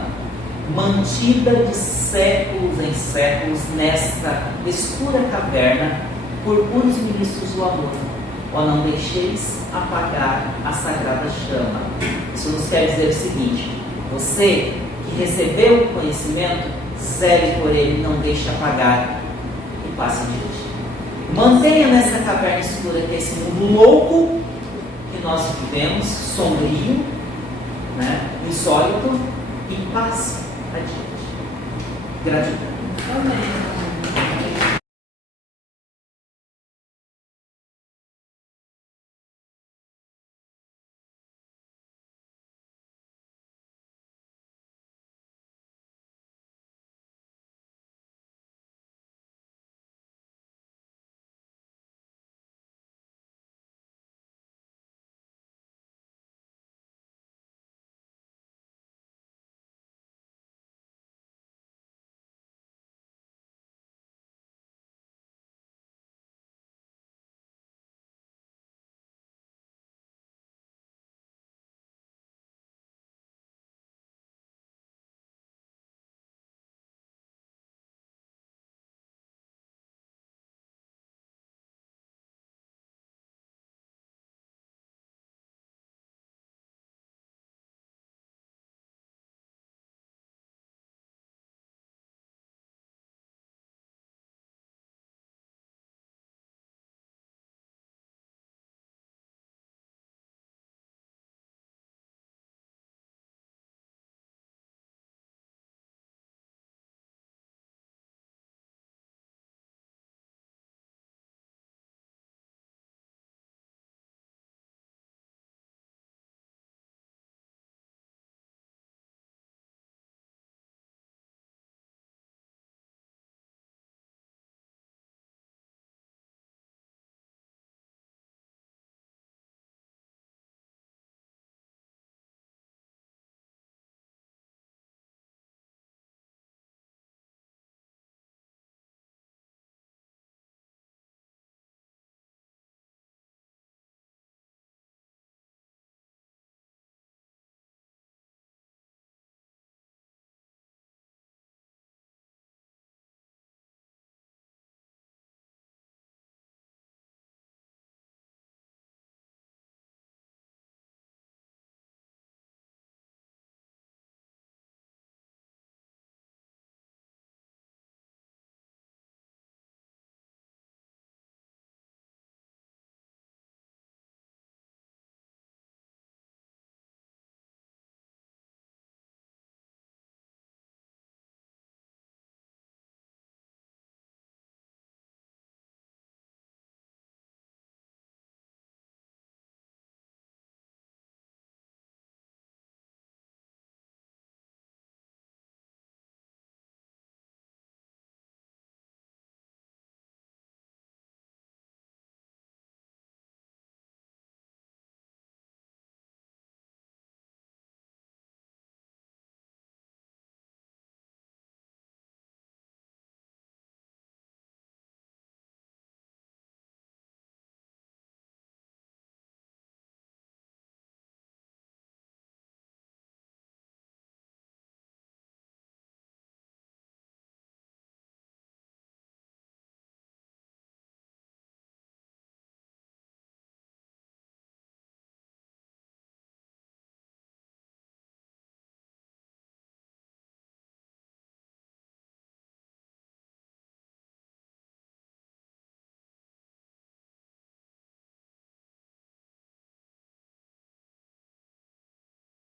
mantida de séculos em séculos nesta escura caverna por puros ministros do amor. Ó, não deixeis apagar a sagrada chama. Isso nos quer dizer o seguinte: você que recebeu o conhecimento, zele por ele, não deixe apagar e passe adiante. Mantenha nessa caverna escura, que é esse mundo louco que nós vivemos, sombrio, né, insólito, e passe adiante. Gratidão. Amém.